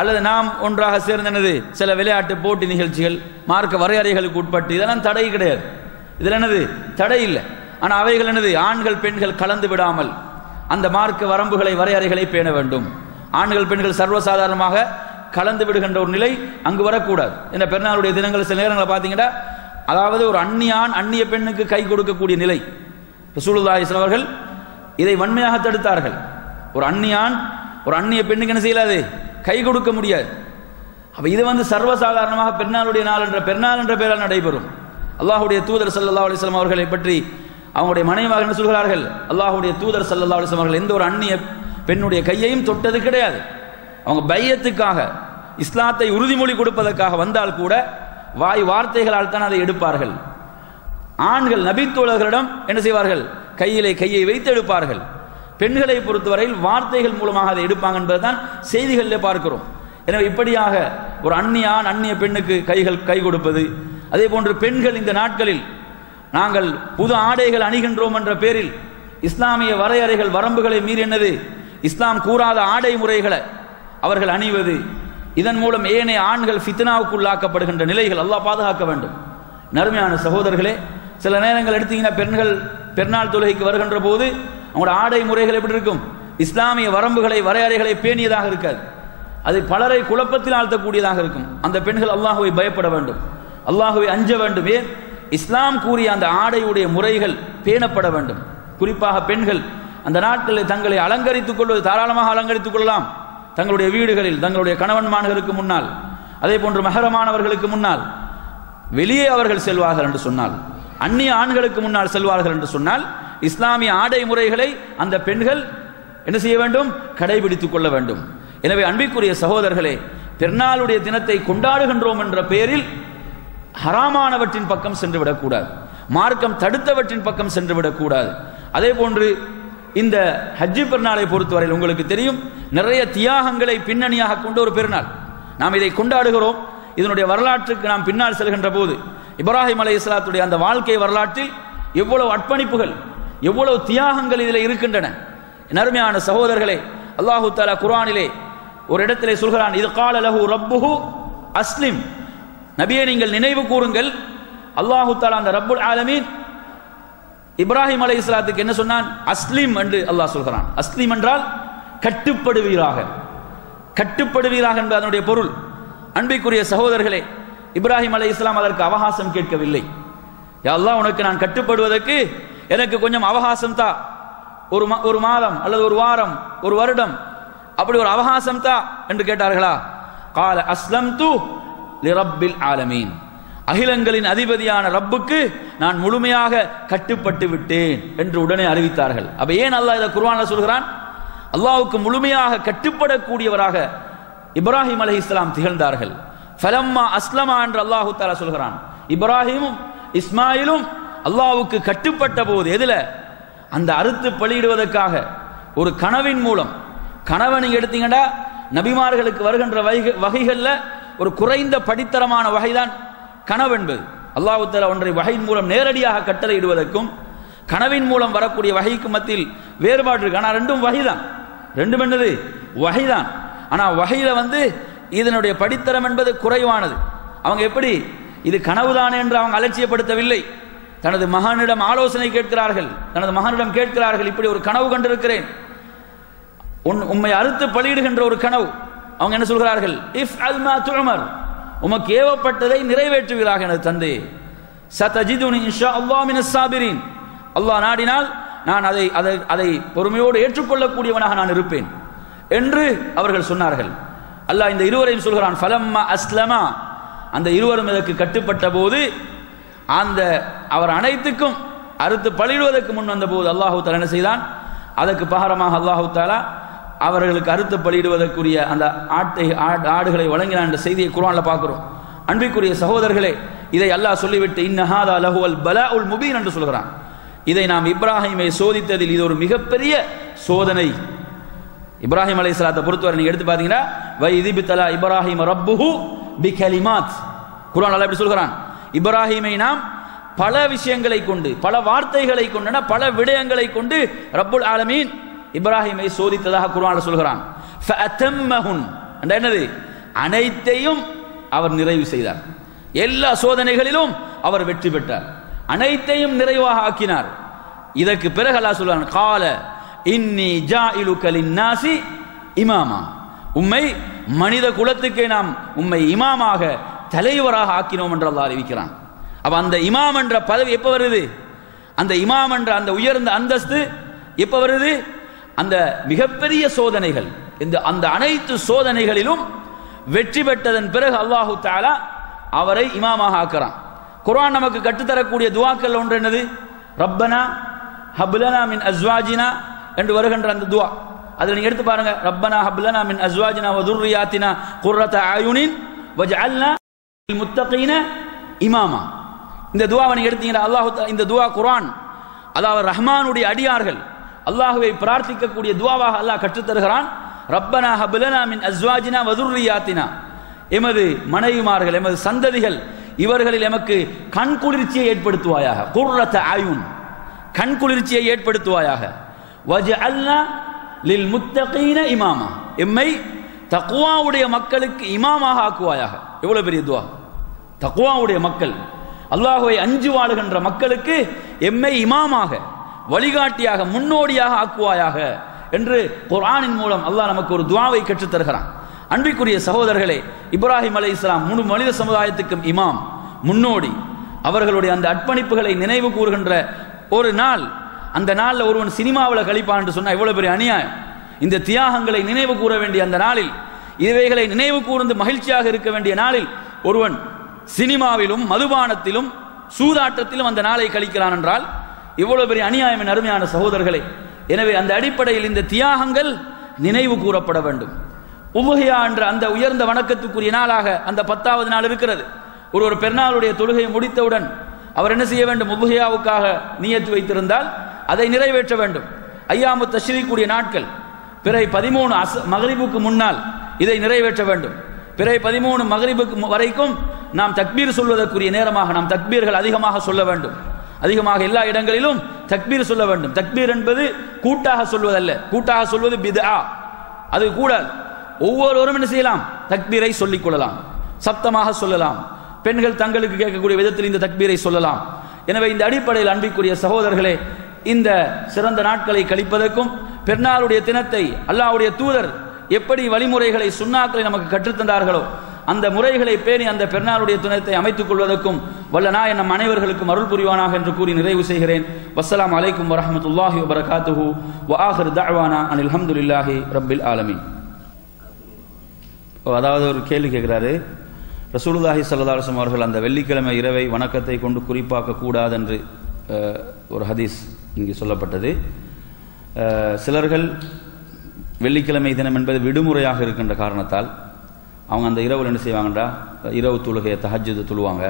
அல்லது நாம் ஒன்றாக சேர்ந்தனது சில விளையாட்டு போட்டி நிகழ்ச்சிகள் மார்க்க வரையறைகளுக்கு உட்பட்டு இதெல்லாம் தடை கிடையாது. இதில் என்னது தடை இல்லை. ஆனால் அவைகள் என்னது ஆண்கள் பெண்கள் கலந்து விடாமல் அந்த மார்க்க வரம்புகளை வரையறைகளை பேண வேண்டும். ஆண்கள் பெண்கள் சர்வசாதாரணமாக கலந்து விடுகின்ற ஒரு நிலை அங்கு வரக்கூடாது. இந்த பெருநாளுடைய தினங்கள் சில நேரங்களை பார்த்தீங்கன்னா, அதாவது ஒரு அந்நியான் அந்நிய பெண்ணுக்கு கை கொடுக்கக்கூடிய நிலை. ரசூலுல்லாஹி ஸல்லல்லாஹு அலைஹி வஸல்லம் அவர்கள் இதை வன்மையாக தடுத்தார்கள். ஒரு அந்நியான் ஒரு அந்நிய பெண்ணுக்கு என்ன செய்யலாது, கை கொடுக்க முடியாது. அப்ப இது வந்து சர்வசாதாரணமாக பெருநாளுடைய நாள் என்ற பெருநாள் என்ற பெயரால் நடைபெறும். அல்லாஹ்வுடைய தூதர் ஸல்லல்லாஹு அலைஹி வஸல்லம் அவர்களை பற்றி அவங்களுடைய மனைவியாக என்ன சொல்கிறார்கள், அல்லாஹ்வுடைய தூதர் ஸல்லல்லாஹு அலைஹி வஸல்லம் அவர்கள் எந்த ஒரு அந்நிய பெண்ணுடைய கையையும் தொட்டது கிடையாது. அவங்க பையத்துக்காக இஸ்லாத்தை உறுதிமொழி கொடுப்பதற்காக வந்தால் கூட வாய் வார்த்தைகளால் தான் அதை எடுப்பார்கள். ஆண்கள் நபித்தோழர்களிடம் என்ன செய்வார்கள், கையிலே கையை வைத்து எடுப்பார்கள். பெண்களை பொறுத்தவரையில் வார்த்தைகள் மூலமாக அதை எடுப்பாங்க என்பதுதான் செய்திகளில் பார்க்கிறோம். எனவே இப்படியாக ஒரு அந்நியான் அந்நிய பெண்ணுக்கு கை கொடுப்பது, அதே போன்று பெண்கள் இந்த நாட்களில் நாங்கள் புது ஆடைகள் அணிகின்றோம் என்ற பேரில் இஸ்லாமிய வரையறைகள் வரம்புகளை மீறினது இஸ்லாம் கூறாத ஆடை முறைகளை அவர்கள் அணிவது, இதன் மூலம் ஏனைய ஆண்கள் ஃபித்னாவுக்குள்ளாக்கப்படுகின்ற நிலைகள் அல்லாஹ் பாதுகாக்க வேண்டும். நறுமையான சகோதரர்களே, சில நேரங்கள் எடுத்தீங்கன்னா பெண்கள் பெருநாள் தொழுகைக்கு வருகின்ற போது அவங்களோட ஆடை முறைகள் எப்படி இருக்கும், இஸ்லாமிய வரம்புகளை வரையறைகளை பேணியதாக இருக்காது. அது பலரை குழப்பத்தில் ஆழ்த்தக்கூடியதாக இருக்கும். அந்த பெண்கள் அல்லாஹுவை பயப்பட வேண்டும், அல்லாஹுவை அஞ்ச வேண்டும். ஏன் இஸ்லாம் கூறிய அந்த ஆடையுடைய முறைகள் பேணப்பட வேண்டும். குறிப்பாக பெண்கள் அந்த நாட்களில் தங்களை அலங்கரித்துக் கொள்வது தாராளமாக அலங்கரித்துக் கொள்ளலாம். தங்களுடைய வீடுகளில் தங்களுடைய கணவன்மார்களுக்கு முன்னால், அதே போன்று மஹரமானவர்களுக்கு முன்னால், வெளியே அவர்கள் செல்வார்கள் என்று சொன்னால், அந்நிய ஆண்களுக்கு முன்னால் செல்வார்கள் என்று சொன்னால், இஸ்லாமிய ஆடை முறைகளை அந்த பெண்கள் என்ன செய்ய வேண்டும், கடைபிடித்துக் கொள்ள வேண்டும். எனவே அன்பிற்குரிய சகோதரர்களே, பெருநாளுடைய தினத்தை கொண்டாடுகின்றோம் என்ற பெயரில் ஹராமானவற்றின் பக்கம் சென்று விடக்கூடாது, மார்க்கம் தடுத்தவற்றின் பக்கம் சென்று விடக்கூடாது. அதே போன்று இந்த ஹஜ்ஜி பெருநாளை பொறுத்தவரையில் உங்களுக்கு தெரியும், நிறைய தியாகங்களை பின்னணியாக கொண்ட ஒரு பெருநாள். நாம் இதை கொண்டாடுகிறோம். இதனுடைய வரலாற்றுக்கு நாம் பின்னால் செல்கின்ற போது இப்ராஹிம் அலைஹிஸ்ஸலாத்துடைய அந்த வாழ்க்கை வரலாற்றில் எவ்வளவு அர்ப்பணிப்புகள், எவ்வளவு தியாகங்கள் இதில் இருக்கின்றன. நறுமையான சகோதரர்களே, அல்லாஹு தஆலா குர்ஆனிலே ஒரு இடத்திலே சொல்கிறான், இது கால லஹு ரப்புஹு அஸ்லிம், நபியே நீங்கள் நினைவு கூறுங்கள், அல்லாஹு தஆலா அந்த ரப்புல் ஆலமீன் இப்ராஹிம் அலைஹிஸ்ஸலாத்துக்கு என்ன சொன்னான், அஸ்லிம் என்று அல்லாஹ் சொல்கிறான். அஸ்லிம் என்றால் கட்டுப்படுவீராக, கட்டுப்படுவீராக என்பது அதனுடைய பொருள். அன்பிற்குரிய சகோதரர்களே, இப்ராஹிம் அலைஹிஸ்ஸலாம் அதற்கு அவகாசம் கேட்கவில்லை. யா அல்லாஹ், உனக்கு நான் கட்டுப்படுவதற்கு எனக்கு கொஞ்சம் அவகாசம் தா, ஒரு மாதம் அல்லது ஒரு வாரம், ஒரு வருடம், அப்படி ஒரு அவகாசம் தா என்று கேட்டார்களா? கால அஸ்லம்து லிரப்பில் ஆலமீன், அகிலங்களின் அதிபதியான ரப்புக்கு நான் முழுமையாக கட்டுப்பட்டு விட்டேன் என்று உடனே அறிவித்தார்கள். அப்ப ஏன் அல்லாஹ் இதை குர்ஆன்ல சொல்கிறான்? அல்லாஹ்வுக்கு முழுமையாக கட்டுப்படக்கூடியவராக இப்ராஹிம் அலைஹிஸ்ஸலாம் திகழ்ந்தார்கள். ஃபலம்மா அஸ்லமா என்று அல்லாஹ் தஆலா சொல்கிறான். இப்ராஹிமும் இஸ்மாயிலும் அல்லாஹ்வுக்கு கட்டுப்பட்ட போது, எதுல? அந்த அறுத்து பலியிடுவதற்காக ஒரு கனவின் மூலம். கனவை நீங்க எடுத்தீங்கன்னா நபிமார்களுக்கு வருகின்ற வகைகள்ல ஒரு குறைந்த படித்தரமான வகைதான் கனவு என்பது. அல்லாஹ் தஆலா ஒன்றை வகையின் மூலம் நேரடியாக கட்டளையிடுவதற்கும் கனவின் மூலம் வரக்கூடிய வகைக்கு மத்தியில் வேறுபாடு இருக்கு. ஆனால் ரெண்டும் வகைதான், ரெண்டும் என்னது? வகைதான். ஆனால் வகையில இதனுடைய படித்தரம் என்பது குறைவானது. அவங்க எப்படி இது கனவுதானே என்று அவங்க அலட்சியப்படுத்தவில்லை. தனது மகனிடம் ஆலோசனை கேட்கிறார்கள், தனது மகனிடம் கேட்கிறார்கள், இப்படி ஒரு கனவு கண்டிருக்கிறேன், உம்மை அறுத்து பலியிடுகின்ற ஒரு கனவு. அவங்க என்ன சொல்கிறார்கள்? இஃப் அல் மா துஅமர், உமக்கு ஏவப்பட்டதை நிறைவேற்றுவீராக எனது தந்தை. சதஜிதுனி இன்ஷா அல்லாஹ் மினஸ் சாபிரீன், அல்லாஹ் நாடினால் நான் அதை பொறுமையோடு ஏற்றுக்கொள்ளக்கூடியவனாக நான் இருப்பேன் என்று அவர்கள் சொன்னார்கள். அல்லாஹ் இந்த இருவரையும் சொல்கிறான், ஃபலம்மா அஸ்லமா, அந்த இருவரும் இதற்கு கட்டுப்பட்ட போது, அந்த அவர் அனைத்துக்கும் அறுத்து பலியிடுவதற்கு முன் வந்த போது அல்லாஹு தஆலா என்ன செய்தான்? அதற்கு பகரமாக அல்லாஹு தஆலா அவர்களுக்கு அறுத்து பலியிடுவதற்குரிய அந்த ஆடுகளை வழங்கினான் என்ற செய்தியை குர்ஆன்ல பார்க்கிறோம். அன்பிற்குரிய சகோதரர்களே, இதை அல்லாஹ் சொல்லிவிட்டு இன்ன ஹாதா லஹுவல் பலாஉல் முபீன் என்று சொல்கிறான். இதை நாம் இப்ராஹிமை சோதித்ததில் இது ஒரு மிகப்பெரிய சோதனை. இப்ராஹிம் அலைஹிஸ்ஸலாத்தை பொறுத்தவரை நீங்க எடுத்து பார்த்தீங்கன்னா வைதிபித்தலா இப்ராஹிம் ரப்புஹு பிகலிமாத், குர்ஆன் அல்லாஹ் எப்படி சொல்கிறான், இப்ராஹிமை நாம் பல விஷயங்களை கொண்டு, பல வார்த்தைகளை கொண்டு, பல விடயங்களை கொண்டு ரப்புல் ஆலமீன் இப்ராஹிமை சோதித்ததாக குர்ஆன்ல சொல்கிறான். ஃபஅத்தம்மஹுன் என்னது, அனைத்தையும் அவர் நிறைவு செய்தார். எல்லா சோதனைகளிலும் அவர் வெற்றி பெற்றார், அனைத்தையும் நிறைவாக ஆக்கினார். இதற்கு பிறகு அல்லாஹ் சொல்றான், கால இன்னி ஜாயிலுக லின்னாசி இமாமா, உம்மை மனித குலத்துக்கே நாம் உம்மை இமாமாக தலைவராக ஆக்கினோம் என்று அல்லாஹ் அறிவிக்கிறான். அப்ப அந்த இமாம் என்ற பதவி எப்ப வருது, அந்த இமாம் என்ற அந்த உயர்ந்த அந்தஸ்து எப்ப வருது, அந்த மிகப்பெரிய சோதனைகள், அந்த அனைத்து சோதனைகளிலும் வெற்றி பெற்றதன் பிறகு அல்லாஹு தஆலா அவரை இமாமாக ஆக்குறான். குர்ஆன் நமக்கு கற்றுத்தரக்கூடிய துஆக்கள் ஒன்று என்னது, ரப்பனா ஹப்லனா மின் அஸ்வாஜினா என்று வருகின்ற அந்த துஆ. அதில் நீங்க எடுத்து பாருங்க, ரப்பனா ஹப்லனா மின் அஸ்வாஜினா வ துர்ரியாத்தினா குர்ரத அயுனின் வஜஅல்னா லில் முத்தகீன இமாமா. இந்த துஆவை நீங்க எடுத்தீங்கன்னா அல்லாஹ் இந்த துஆ குர்ஆன், அதாவது ரஹ்மானுடைய அடியார்கள் அல்லாஹ்வை பிரார்த்திக்கக்கூடிய துஆவாக அல்லாஹ் கற்றுத் தருகிறான். ரப்பனா ஹப்லனா மின் அஸ்வாஜினா வ துர்ரியாத்தினா, எமது மனைவிமார்கள், எமது சந்ததிகள், இவர்களில் எமக்கு கண் குளிர்ச்சியை ஏற்படுத்துவாயாக, குர்ரத அயுன், கண் குளிர்ச்சியை ஏற்படுத்துவாயாக. வஜஅல்னா லில் முத்தகீன இமாமா, எம்மை தக்வாவுடைய மக்களுக்கு இமாமாக ஆக்குவாயாக. எவ்வளவு பெரிய துஆ! தக்வாவுடைய மக்கள், அல்லாஹ்வை அஞ்சு வாழுகின்ற மக்களுக்கு எம்மை இமாமாக, வழிகாட்டியாக, முன்னோடியாக ஆக்குவாயாக என்று குர்ஆனின் மூலம் அல்லாஹ் நமக்கு ஒரு துஆவை கற்றுத் தருகிறான். அன்பிற்குரிய சகோதரர்களே, இப்ராஹிம் அலைஹிஸ்ஸலாம் முழு மனித சமுதாயத்துக்கும் இமாம், முன்னோடி. அவர்களுடைய அந்த அர்ப்பணிப்புகளை நினைவு கூறுகின்ற ஒரு நாள், அந்த நாளில் ஒருவன் சினிமாவில் கழிப்பான் என்று சொன்னால் எவ்வளவு பெரிய அநியாயம். இந்த தியாகங்களை நினைவு கூற வேண்டிய அந்த நாளில், இவைகளை நினைவு கூர்ந்து மகிழ்ச்சியாக இருக்க வேண்டிய நாளில் ஒருவன் சினிமாவிலும் மதுபானத்திலும் சூதாட்டத்திலும் அந்த நாளை கழிக்கிறான் என்றால் இவ்வளவு பெரிய அநியாயம். அருமையான சகோதரர்களே, எனவே அந்த அடிப்படையில் இந்த தியாகங்கள் நினைவு கூறப்பட வேண்டும். உலுஹியா என்ற அந்த உயர்ந்த வணக்கத்துக்குரிய நாளாக அந்த 10வது நாள் இருக்கிறது. ஒரு பெருநாளுடைய தொழுகையை முடித்தவுடன் அவர் என்ன செய்ய வேண்டும், உலுஹியாவுக்காக நியத்து வைத்திருந்தால் அதை நிறைவேற்ற வேண்டும். ஐயாமு தஷ்ரீக்குடைய நாட்கள், பிறை 13 மக்ரிபுக்கு முன்னால் இதை நிறைவேற்ற வேண்டும். பிறை 13 மக்ரிபுக்கு வரைக்கும் நாம் தக்பீர் சொல்வதற்குரிய நேரமாக நாம் தக்பீர்கள் அதிகமாக சொல்ல வேண்டும். அதிகமாக எல்லா இடங்களிலும் தக்பீர் சொல்ல வேண்டும். தக்பீர் என்பது கூட்டாக சொல்வதல்ல, கூட்டாக சொல்வது பித்ஆ, அது கூடாது. ஒவ்வொருவரும் என்ன செய்யலாம், தக்பீரை சொல்லிக் கொள்ளலாம், சப்தமாக சொல்லலாம். பெண்கள் தங்களுக்கு கேட்கக்கூடிய விதத்தில் இந்த தக்பீரை சொல்லலாம். எனவே இந்த அடிப்படையில் அன்பிற்குரிய சகோதரர்களே, இந்த சிறந்த நாட்களை கழிப்பதற்கும் பெருநாளுடைய தினத்தை அல்லாஹ்வுடைய தூதர் எப்படி வழிமுறைகளை சுன்னாக்களை நமக்கு கற்றுத்தந்தார்களோ அந்த முறைகளை பேணி அந்த பெருநாளுடைய தினத்தை அமைத்துக் கொள்வதற்கும் வல்ல நாயன் நம் அனைவர்களுக்கும் அருள் புரிவானாக என்று கூறி நிறைவு செய்கிறேன். வஸ்ஸலாமு அலைக்கும் வரஹ்மத்துல்லாஹி வபரகாத்துஹு வ ஆகிர் தஅவானா அனில் ஹம்துலில்லாஹி ரப்பில் ஆலமீன். அதாவது ஒரு கேள்வி கேட்கிறாரு, ரசூலுல்லாஹி ஸல்லல்லாஹு அலைஹி வஸல்லம் அவர்கள் அந்த வெள்ளிக்கிழமை இரவை வணக்கத்தை கொண்டு குறிப்பாக்க கூடாது என்று ஒரு ஹதீஸ் இங்கு சொல்லப்பட்டது. சிலர்கள் வெள்ளிக்கிழமை தினம் என்பது விடுமுறையாக இருக்கின்ற காரணத்தால் அவங்க அந்த இரவு என்ன செய்வாங்கன்றா, இரவு தொழுகையை தஹஜ்ஜுத் தொழுவாங்க,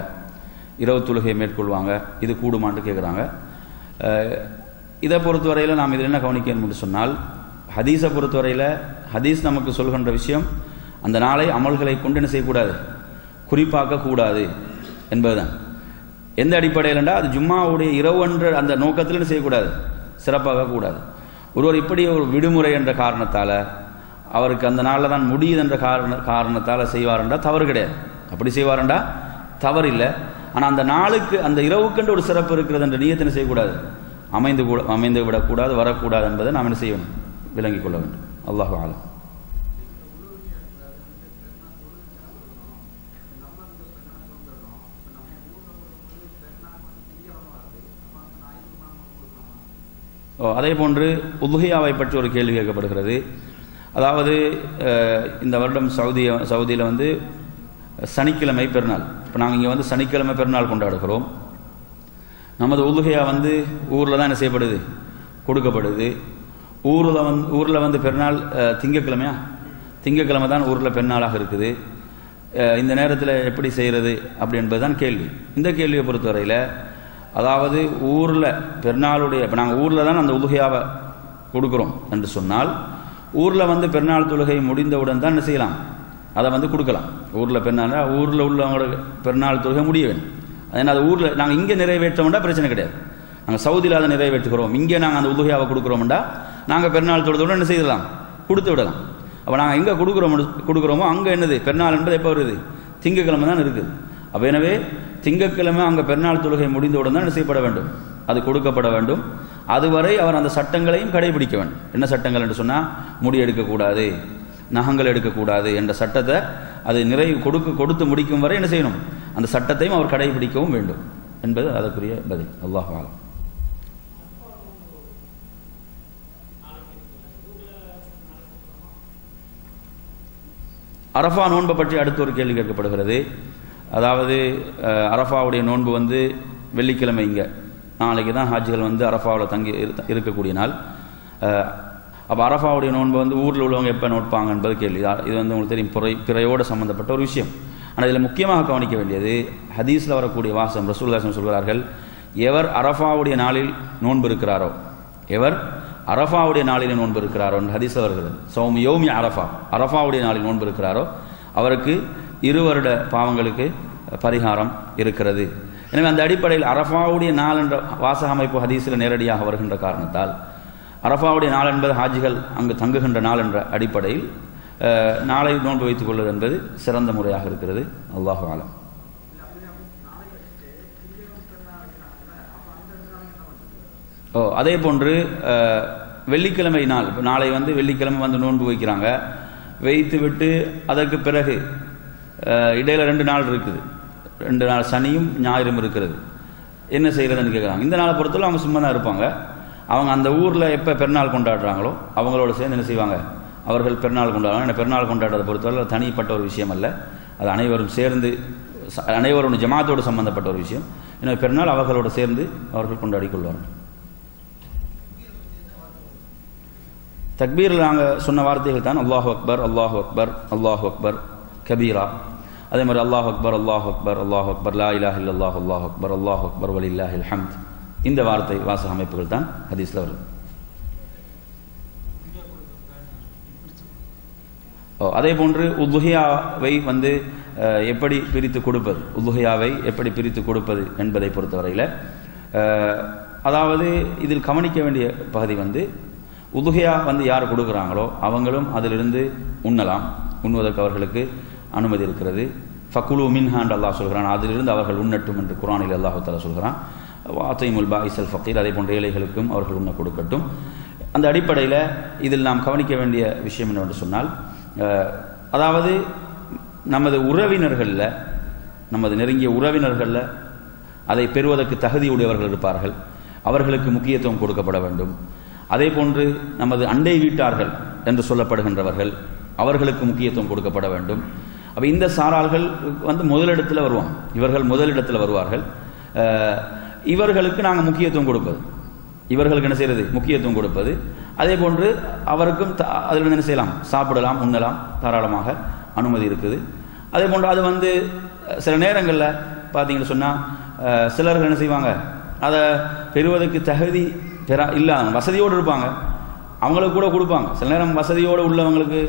இரவு தொழுகையை மேற்கொள்வாங்க. இது கூடுமான்னு கேட்குறாங்க. இதை பொறுத்தவரையில் நாம் இதில் என்ன கவனிக்கணும் என்று சொன்னால், ஹதீஸை பொறுத்தவரையில் ஹதீஸ் நமக்கு சொல்கின்ற விஷயம் அந்த நாளை அமல்களை கொண்டு என்ன செய்யக்கூடாது, குறிப்பாக்க கூடாது என்பதுதான். எந்த அடிப்படையில்ண்டா அது ஜும்மாவுடைய இரவு என்ற அந்த நோக்கத்தில் என்ன செய்யக்கூடாது, சிறப்பாக கூடாது. ஒருவர் இப்படி ஒரு விடுமுறை என்ற காரணத்தால் அவருக்கு அந்த நாளில் தான் முடியுது என்ற காரணத்தால் செய்வாருண்டா தவறு கிடையாது. அப்படி செய்வாருண்டா தவறு இல்லை. ஆனால் அந்த நாளுக்கு அந்த இரவுக்கென்று ஒரு சிறப்பு இருக்கிறது என்ற நியத்தை என்ன செய்யக்கூடாது, அமைந்து விடக்கூடாது, வரக்கூடாது என்பதை நாம் என்ன செய்யணும், விளங்கிக் கொள்ள வேண்டும். அல்லாஹு ஆலம். அதே போன்று உதுஹியாவை பற்றி ஒரு கேள்வி கேட்கப்படுகிறது. அதாவது இந்த வருடம் சவுதியில் வந்து சனிக்கிழமை பெருநாள். இப்போ நாங்கள் இங்கே வந்து சனிக்கிழமை பெருநாள் கொண்டாடுகிறோம். நமது உதுஹியா வந்து ஊரில் தான் என்ன செய்யப்படுது, கொடுக்கப்படுது. ஊரில் வந்து பெருநாள் திங்கக்கிழமை தான் ஊரில் பெருநாளாக இருக்குது. இந்த நேரத்தில் எப்படி செய்கிறது அப்படி என்பது தான் கேள்வி. இந்த கேள்வியை பொறுத்தவரையில் அதாவது ஊரில் பெருநாளுடைய இப்போ நாங்கள் ஊரில் தான் அந்த உதுகையாவை கொடுக்குறோம் என்று சொன்னால் ஊரில் வந்து பெருநாள் தொழுகை முடிந்தவுடன் தான் என்ன செய்யலாம், அதை வந்து கொடுக்கலாம். ஊரில் பெருநாள் ஊரில் உள்ளவங்களோட பெருநாள் தொழுகை முடிய வேண்டும். அதனால் அது ஊரில் நாங்கள் இங்கே நிறைவேற்றோம்னா பிரச்சனை கிடையாது. நாங்கள் சவுதியில் அதை நிறைவேற்றுகிறோம், இங்கே நாங்கள் அந்த உதுகையாவை கொடுக்குறோம்டா நாங்கள் பெருநாள் தொழுதோடு என்ன செய்யலாம், கொடுத்து விடலாம். அப்போ நாங்கள் எங்கே கொடுக்குறோமோ அங்கே என்னது பெருநாள் என்பது எப்போ வருது, திங்கக்கிழமை தான் இருக்குது. அப்போ எனவே திங்கக்கிழமை அங்கே பெருநாள் தொழுகை முடிந்தவுடன் தான் என்ன செய்யப்பட வேண்டும், அது கொடுக்கப்பட வேண்டும். அதுவரை அவர் அந்த சட்டங்களையும் கடைபிடிக்க வேண்டும். என்ன சட்டங்கள் என்று சொன்னால் முடி எடுக்கக்கூடாது, நகங்கள் எடுக்கக்கூடாது என்ற சட்டத்தை அது நிறைவு கொடுத்து முடிக்கும் வரை என்ன செய்யணும், அந்த சட்டத்தையும் அவர் கடைபிடிக்கவும் வேண்டும் என்பது அதற்குரிய பதில். அல்லாஹ் ஆலம். அரஃபா நோன்பை பற்றி அடுத்த ஒரு கேள்வி கேட்கப்படுகிறது. அதாவது அரஃபாவுடைய நோன்பு வந்து வெள்ளிக்கிழமை, இங்கே நாளைக்கு தான் ஹாஜிகள் வந்து அரஃபாவில் தங்கி இருக்கக்கூடிய நாள். அப்போ அரஃபாவுடைய நோன்பு வந்து ஊரில் உள்ளவங்க எப்போ நோட்பாங்க என்பது கேள்வி. இது வந்து உங்களுக்கு தெரியும், பிறையோடு சம்பந்தப்பட்ட ஒரு விஷயம். ஆனால் இதில் முக்கியமாக கவனிக்க வேண்டியது ஹதீஸில் வரக்கூடிய வாசம். ரசூலுல்லாஹி சொல்கிறார்கள், எவர் அரஃபாவுடைய நாளில் நோன்பு இருக்கிறாரோ, எவர் அரஃபாவுடைய நாளில் நோன்பு இருக்கிறாரோ என்று ஹதீஸில் வருகிறது. சௌமி யௌமி அரஃபா, அரஃபாவுடைய நாளில் நோன்பு இருக்கிறாரோ அவருக்கு 2 வருட பாவங்களுக்கு பரிகாரம் இருக்கிறது. எனவே அந்த அடிப்படையில் அரஃபாவுடைய நாள் என்ற வாசக அமைப்பு ஹதீஸில் நேரடியாக வருகின்ற காரணத்தால் அரஃபாவுடைய நாள் என்பது ஹாஜிகள் அங்கு தங்குகின்ற நாள் என்ற அடிப்படையில் நாளை நோன்பு வைத்துக் கொள்வது என்பது சிறந்த முறையாக இருக்கிறது. அல்லாஹு ஆலம். அதே போன்று வெள்ளிக்கிழமை நாள், நாளை வந்து வெள்ளிக்கிழமை வந்து நோன்பு வைக்கிறாங்க, வைத்து விட்டு அதற்கு பிறகு இடையில 2 நாள் இருக்குது, 2 நாள் சனியும் ஞாயிறும் இருக்கிறது. என்ன செய்யறதுன்னு கேட்குறாங்க. இந்த நாளை பொறுத்தவரை அவங்க சும்மா தான் இருப்பாங்க. அவங்க அந்த ஊரில் எப்போ பெருநாள் கொண்டாடுறாங்களோ அவங்களோட சேர்ந்து என்ன செய்வாங்க, அவர்கள் பெருநாள் கொண்டாடுவாங்க. ஏன்னா பெருநாள் கொண்டாடுறதை பொறுத்தவரை தனிப்பட்ட ஒரு விஷயம் அல்ல, அது அனைவரும் சேர்ந்து அனைவரும் ஜமாத்தோடு சம்பந்தப்பட்ட ஒரு விஷயம். எனவே பெருநாள் அவர்களோடு சேர்ந்து அவர்கள் கொண்டாடி கொள்வார்கள். தக்பீரில் நாங்கள் சொன்ன வார்த்தைகள் தான் அல்லாஹு அக்பர், அல்லாஹு அக்பர், அல்லாஹு அக்பர் கபீரா. அதே மாதிரி அல்லாஹு அக்பர், அல்லாஹு அக்பர், அல்லாஹு அக்பர், லா இலாஹ இல்லல்லாஹ், அல்லாஹு அக்பர், அல்லாஹு அக்பர், வலில்லாஹில் ஹம்த். இந்த வார்த்தை வாசக அமைப்புகள் தான் ஹதீஸ்ல வருது. அதே போன்று உதுஹியாவை வந்து எப்படி பிரித்து கொடுப்பது, உதுஹியாவை எப்படி பிரித்து கொடுப்பது என்பதை பொறுத்தவரையில் அதாவது இதில் கவனிக்க வேண்டிய பகுதி வந்து உதுஹியா வந்து யார் கொடுக்குறாங்களோ அவங்களும் அதிலிருந்து உண்ணலாம், உண்ணுவதற்கு அவர்களுக்கு அனுமதி இருக்கிறது. ஃபக்குலு மின்ஹான் அல்லாஹ் சொல்கிறான், அதிலிருந்து அவர்கள் உண்ணட்டும் என்று குர்ஆனில் அல்லாஹ் தஆலா சொல்கிறான். வாத்தைமுல் பாஇஸல் ஃபகீர், அதே போன்ற ஏழைகளுக்கும் அவர்கள் உண்ண கொடுக்கட்டும். அந்த அடிப்படையில் இதில் நாம் கவனிக்க வேண்டிய விஷயம் என்னவென்று சொன்னால், அதாவது நமது உறவினர்களில், நமது நெருங்கிய உறவினர்களில் அதை பெறுவதற்கு தகுதியுடையவர்கள் இருப்பார்கள், அவர்களுக்கு முக்கியத்துவம் கொடுக்கப்பட வேண்டும். அதே போன்று நமது அண்டை வீட்டார்கள் என்று சொல்லப்படுகின்றவர்கள், அவர்களுக்கு முக்கியத்துவம் கொடுக்கப்பட வேண்டும். அப்போ இந்த சாரார்கள் வந்து முதலிடத்தில் வருவாங்க, இவர்கள் முதலிடத்தில் வருவார்கள். இவர்களுக்கு நாங்கள் முக்கியத்துவம் கொடுப்பது, இவர்களுக்கு என்ன செய்யறது, முக்கியத்துவம் கொடுப்பது. அதே போன்று அவருக்கும் அதில் என்ன செய்யலாம், சாப்பிடலாம், உண்ணலாம், தாராளமாக அனுமதி இருக்குது. அதே போன்று அது வந்து சில நேரங்களில் பார்த்தீங்கன்னு சொன்னால் சிலர்கள் என்ன செய்வாங்க, அதை பெறுவதற்கு தகுதி இல்லாதவங்க, வசதியோடு இருப்பாங்க, அவங்களுக்கு கூட கொடுப்பாங்க. சில நேரம் வசதியோடு உள்ளவங்களுக்கு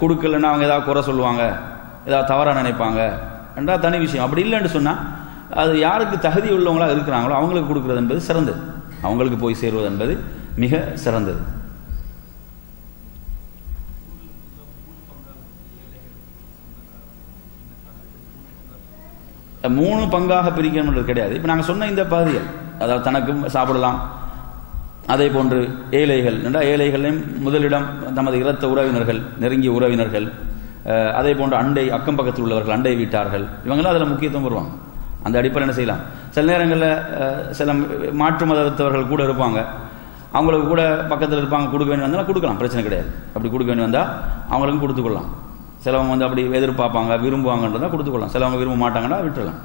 கொடுக்கலன்னா அவங்க ஏதாவது குறை சொல்லுவாங்க, ஏதாவது தவறாக நினைப்பாங்க என்றால் தனி விஷயம். அப்படி இல்லைன்னு சொன்னால் அது யாருக்கு தகுதி உள்ளவங்களாக இருக்கிறாங்களோ அவங்களுக்கு கொடுக்குறது என்பது சிறந்தது, அவங்களுக்கு போய் சேருவது என்பது மிக சிறந்தது. மூணு பங்காக பிரிக்கணுன்றது கிடையாது. இப்போ நாங்கள் சொன்ன இந்த பகுதிகள், அதாவது தனக்கும் சாப்பிடலாம், அதே போன்று ஏழைகள் என்றால் ஏழைகளையும் முதலிடம் நமது இரத்த உறவினர்கள், நெருங்கிய உறவினர்கள், அதே போன்று அண்டை அக்கம் பக்கத்தில் உள்ளவர்கள், அண்டை வீட்டார்கள், இவங்களாம் அதில் முக்கியத்துவம் வருவாங்க. அந்த அடிப்படையில் என்ன செய்யலாம், சில நேரங்களில் சில மாற்று மதத்தவர்கள் கூட இருப்பாங்க, அவங்களுக்கு கூட பக்கத்தில் இருப்பாங்க, கொடுக்க வேண்டி வந்தாலும் கொடுக்கலாம், பிரச்சனை கிடையாது. அப்படி கொடுக்க வேண்டி வந்தால் அவங்களுக்கும் கொடுத்துக்கொள்ளலாம். சிலவங்க வந்து அப்படி எதிர்பார்ப்பாங்க, விரும்புவாங்கன்றதான் கொடுத்துக்கொள்ளலாம், சிலவங்க விரும்ப மாட்டாங்கன்னா விட்டுடலாம்.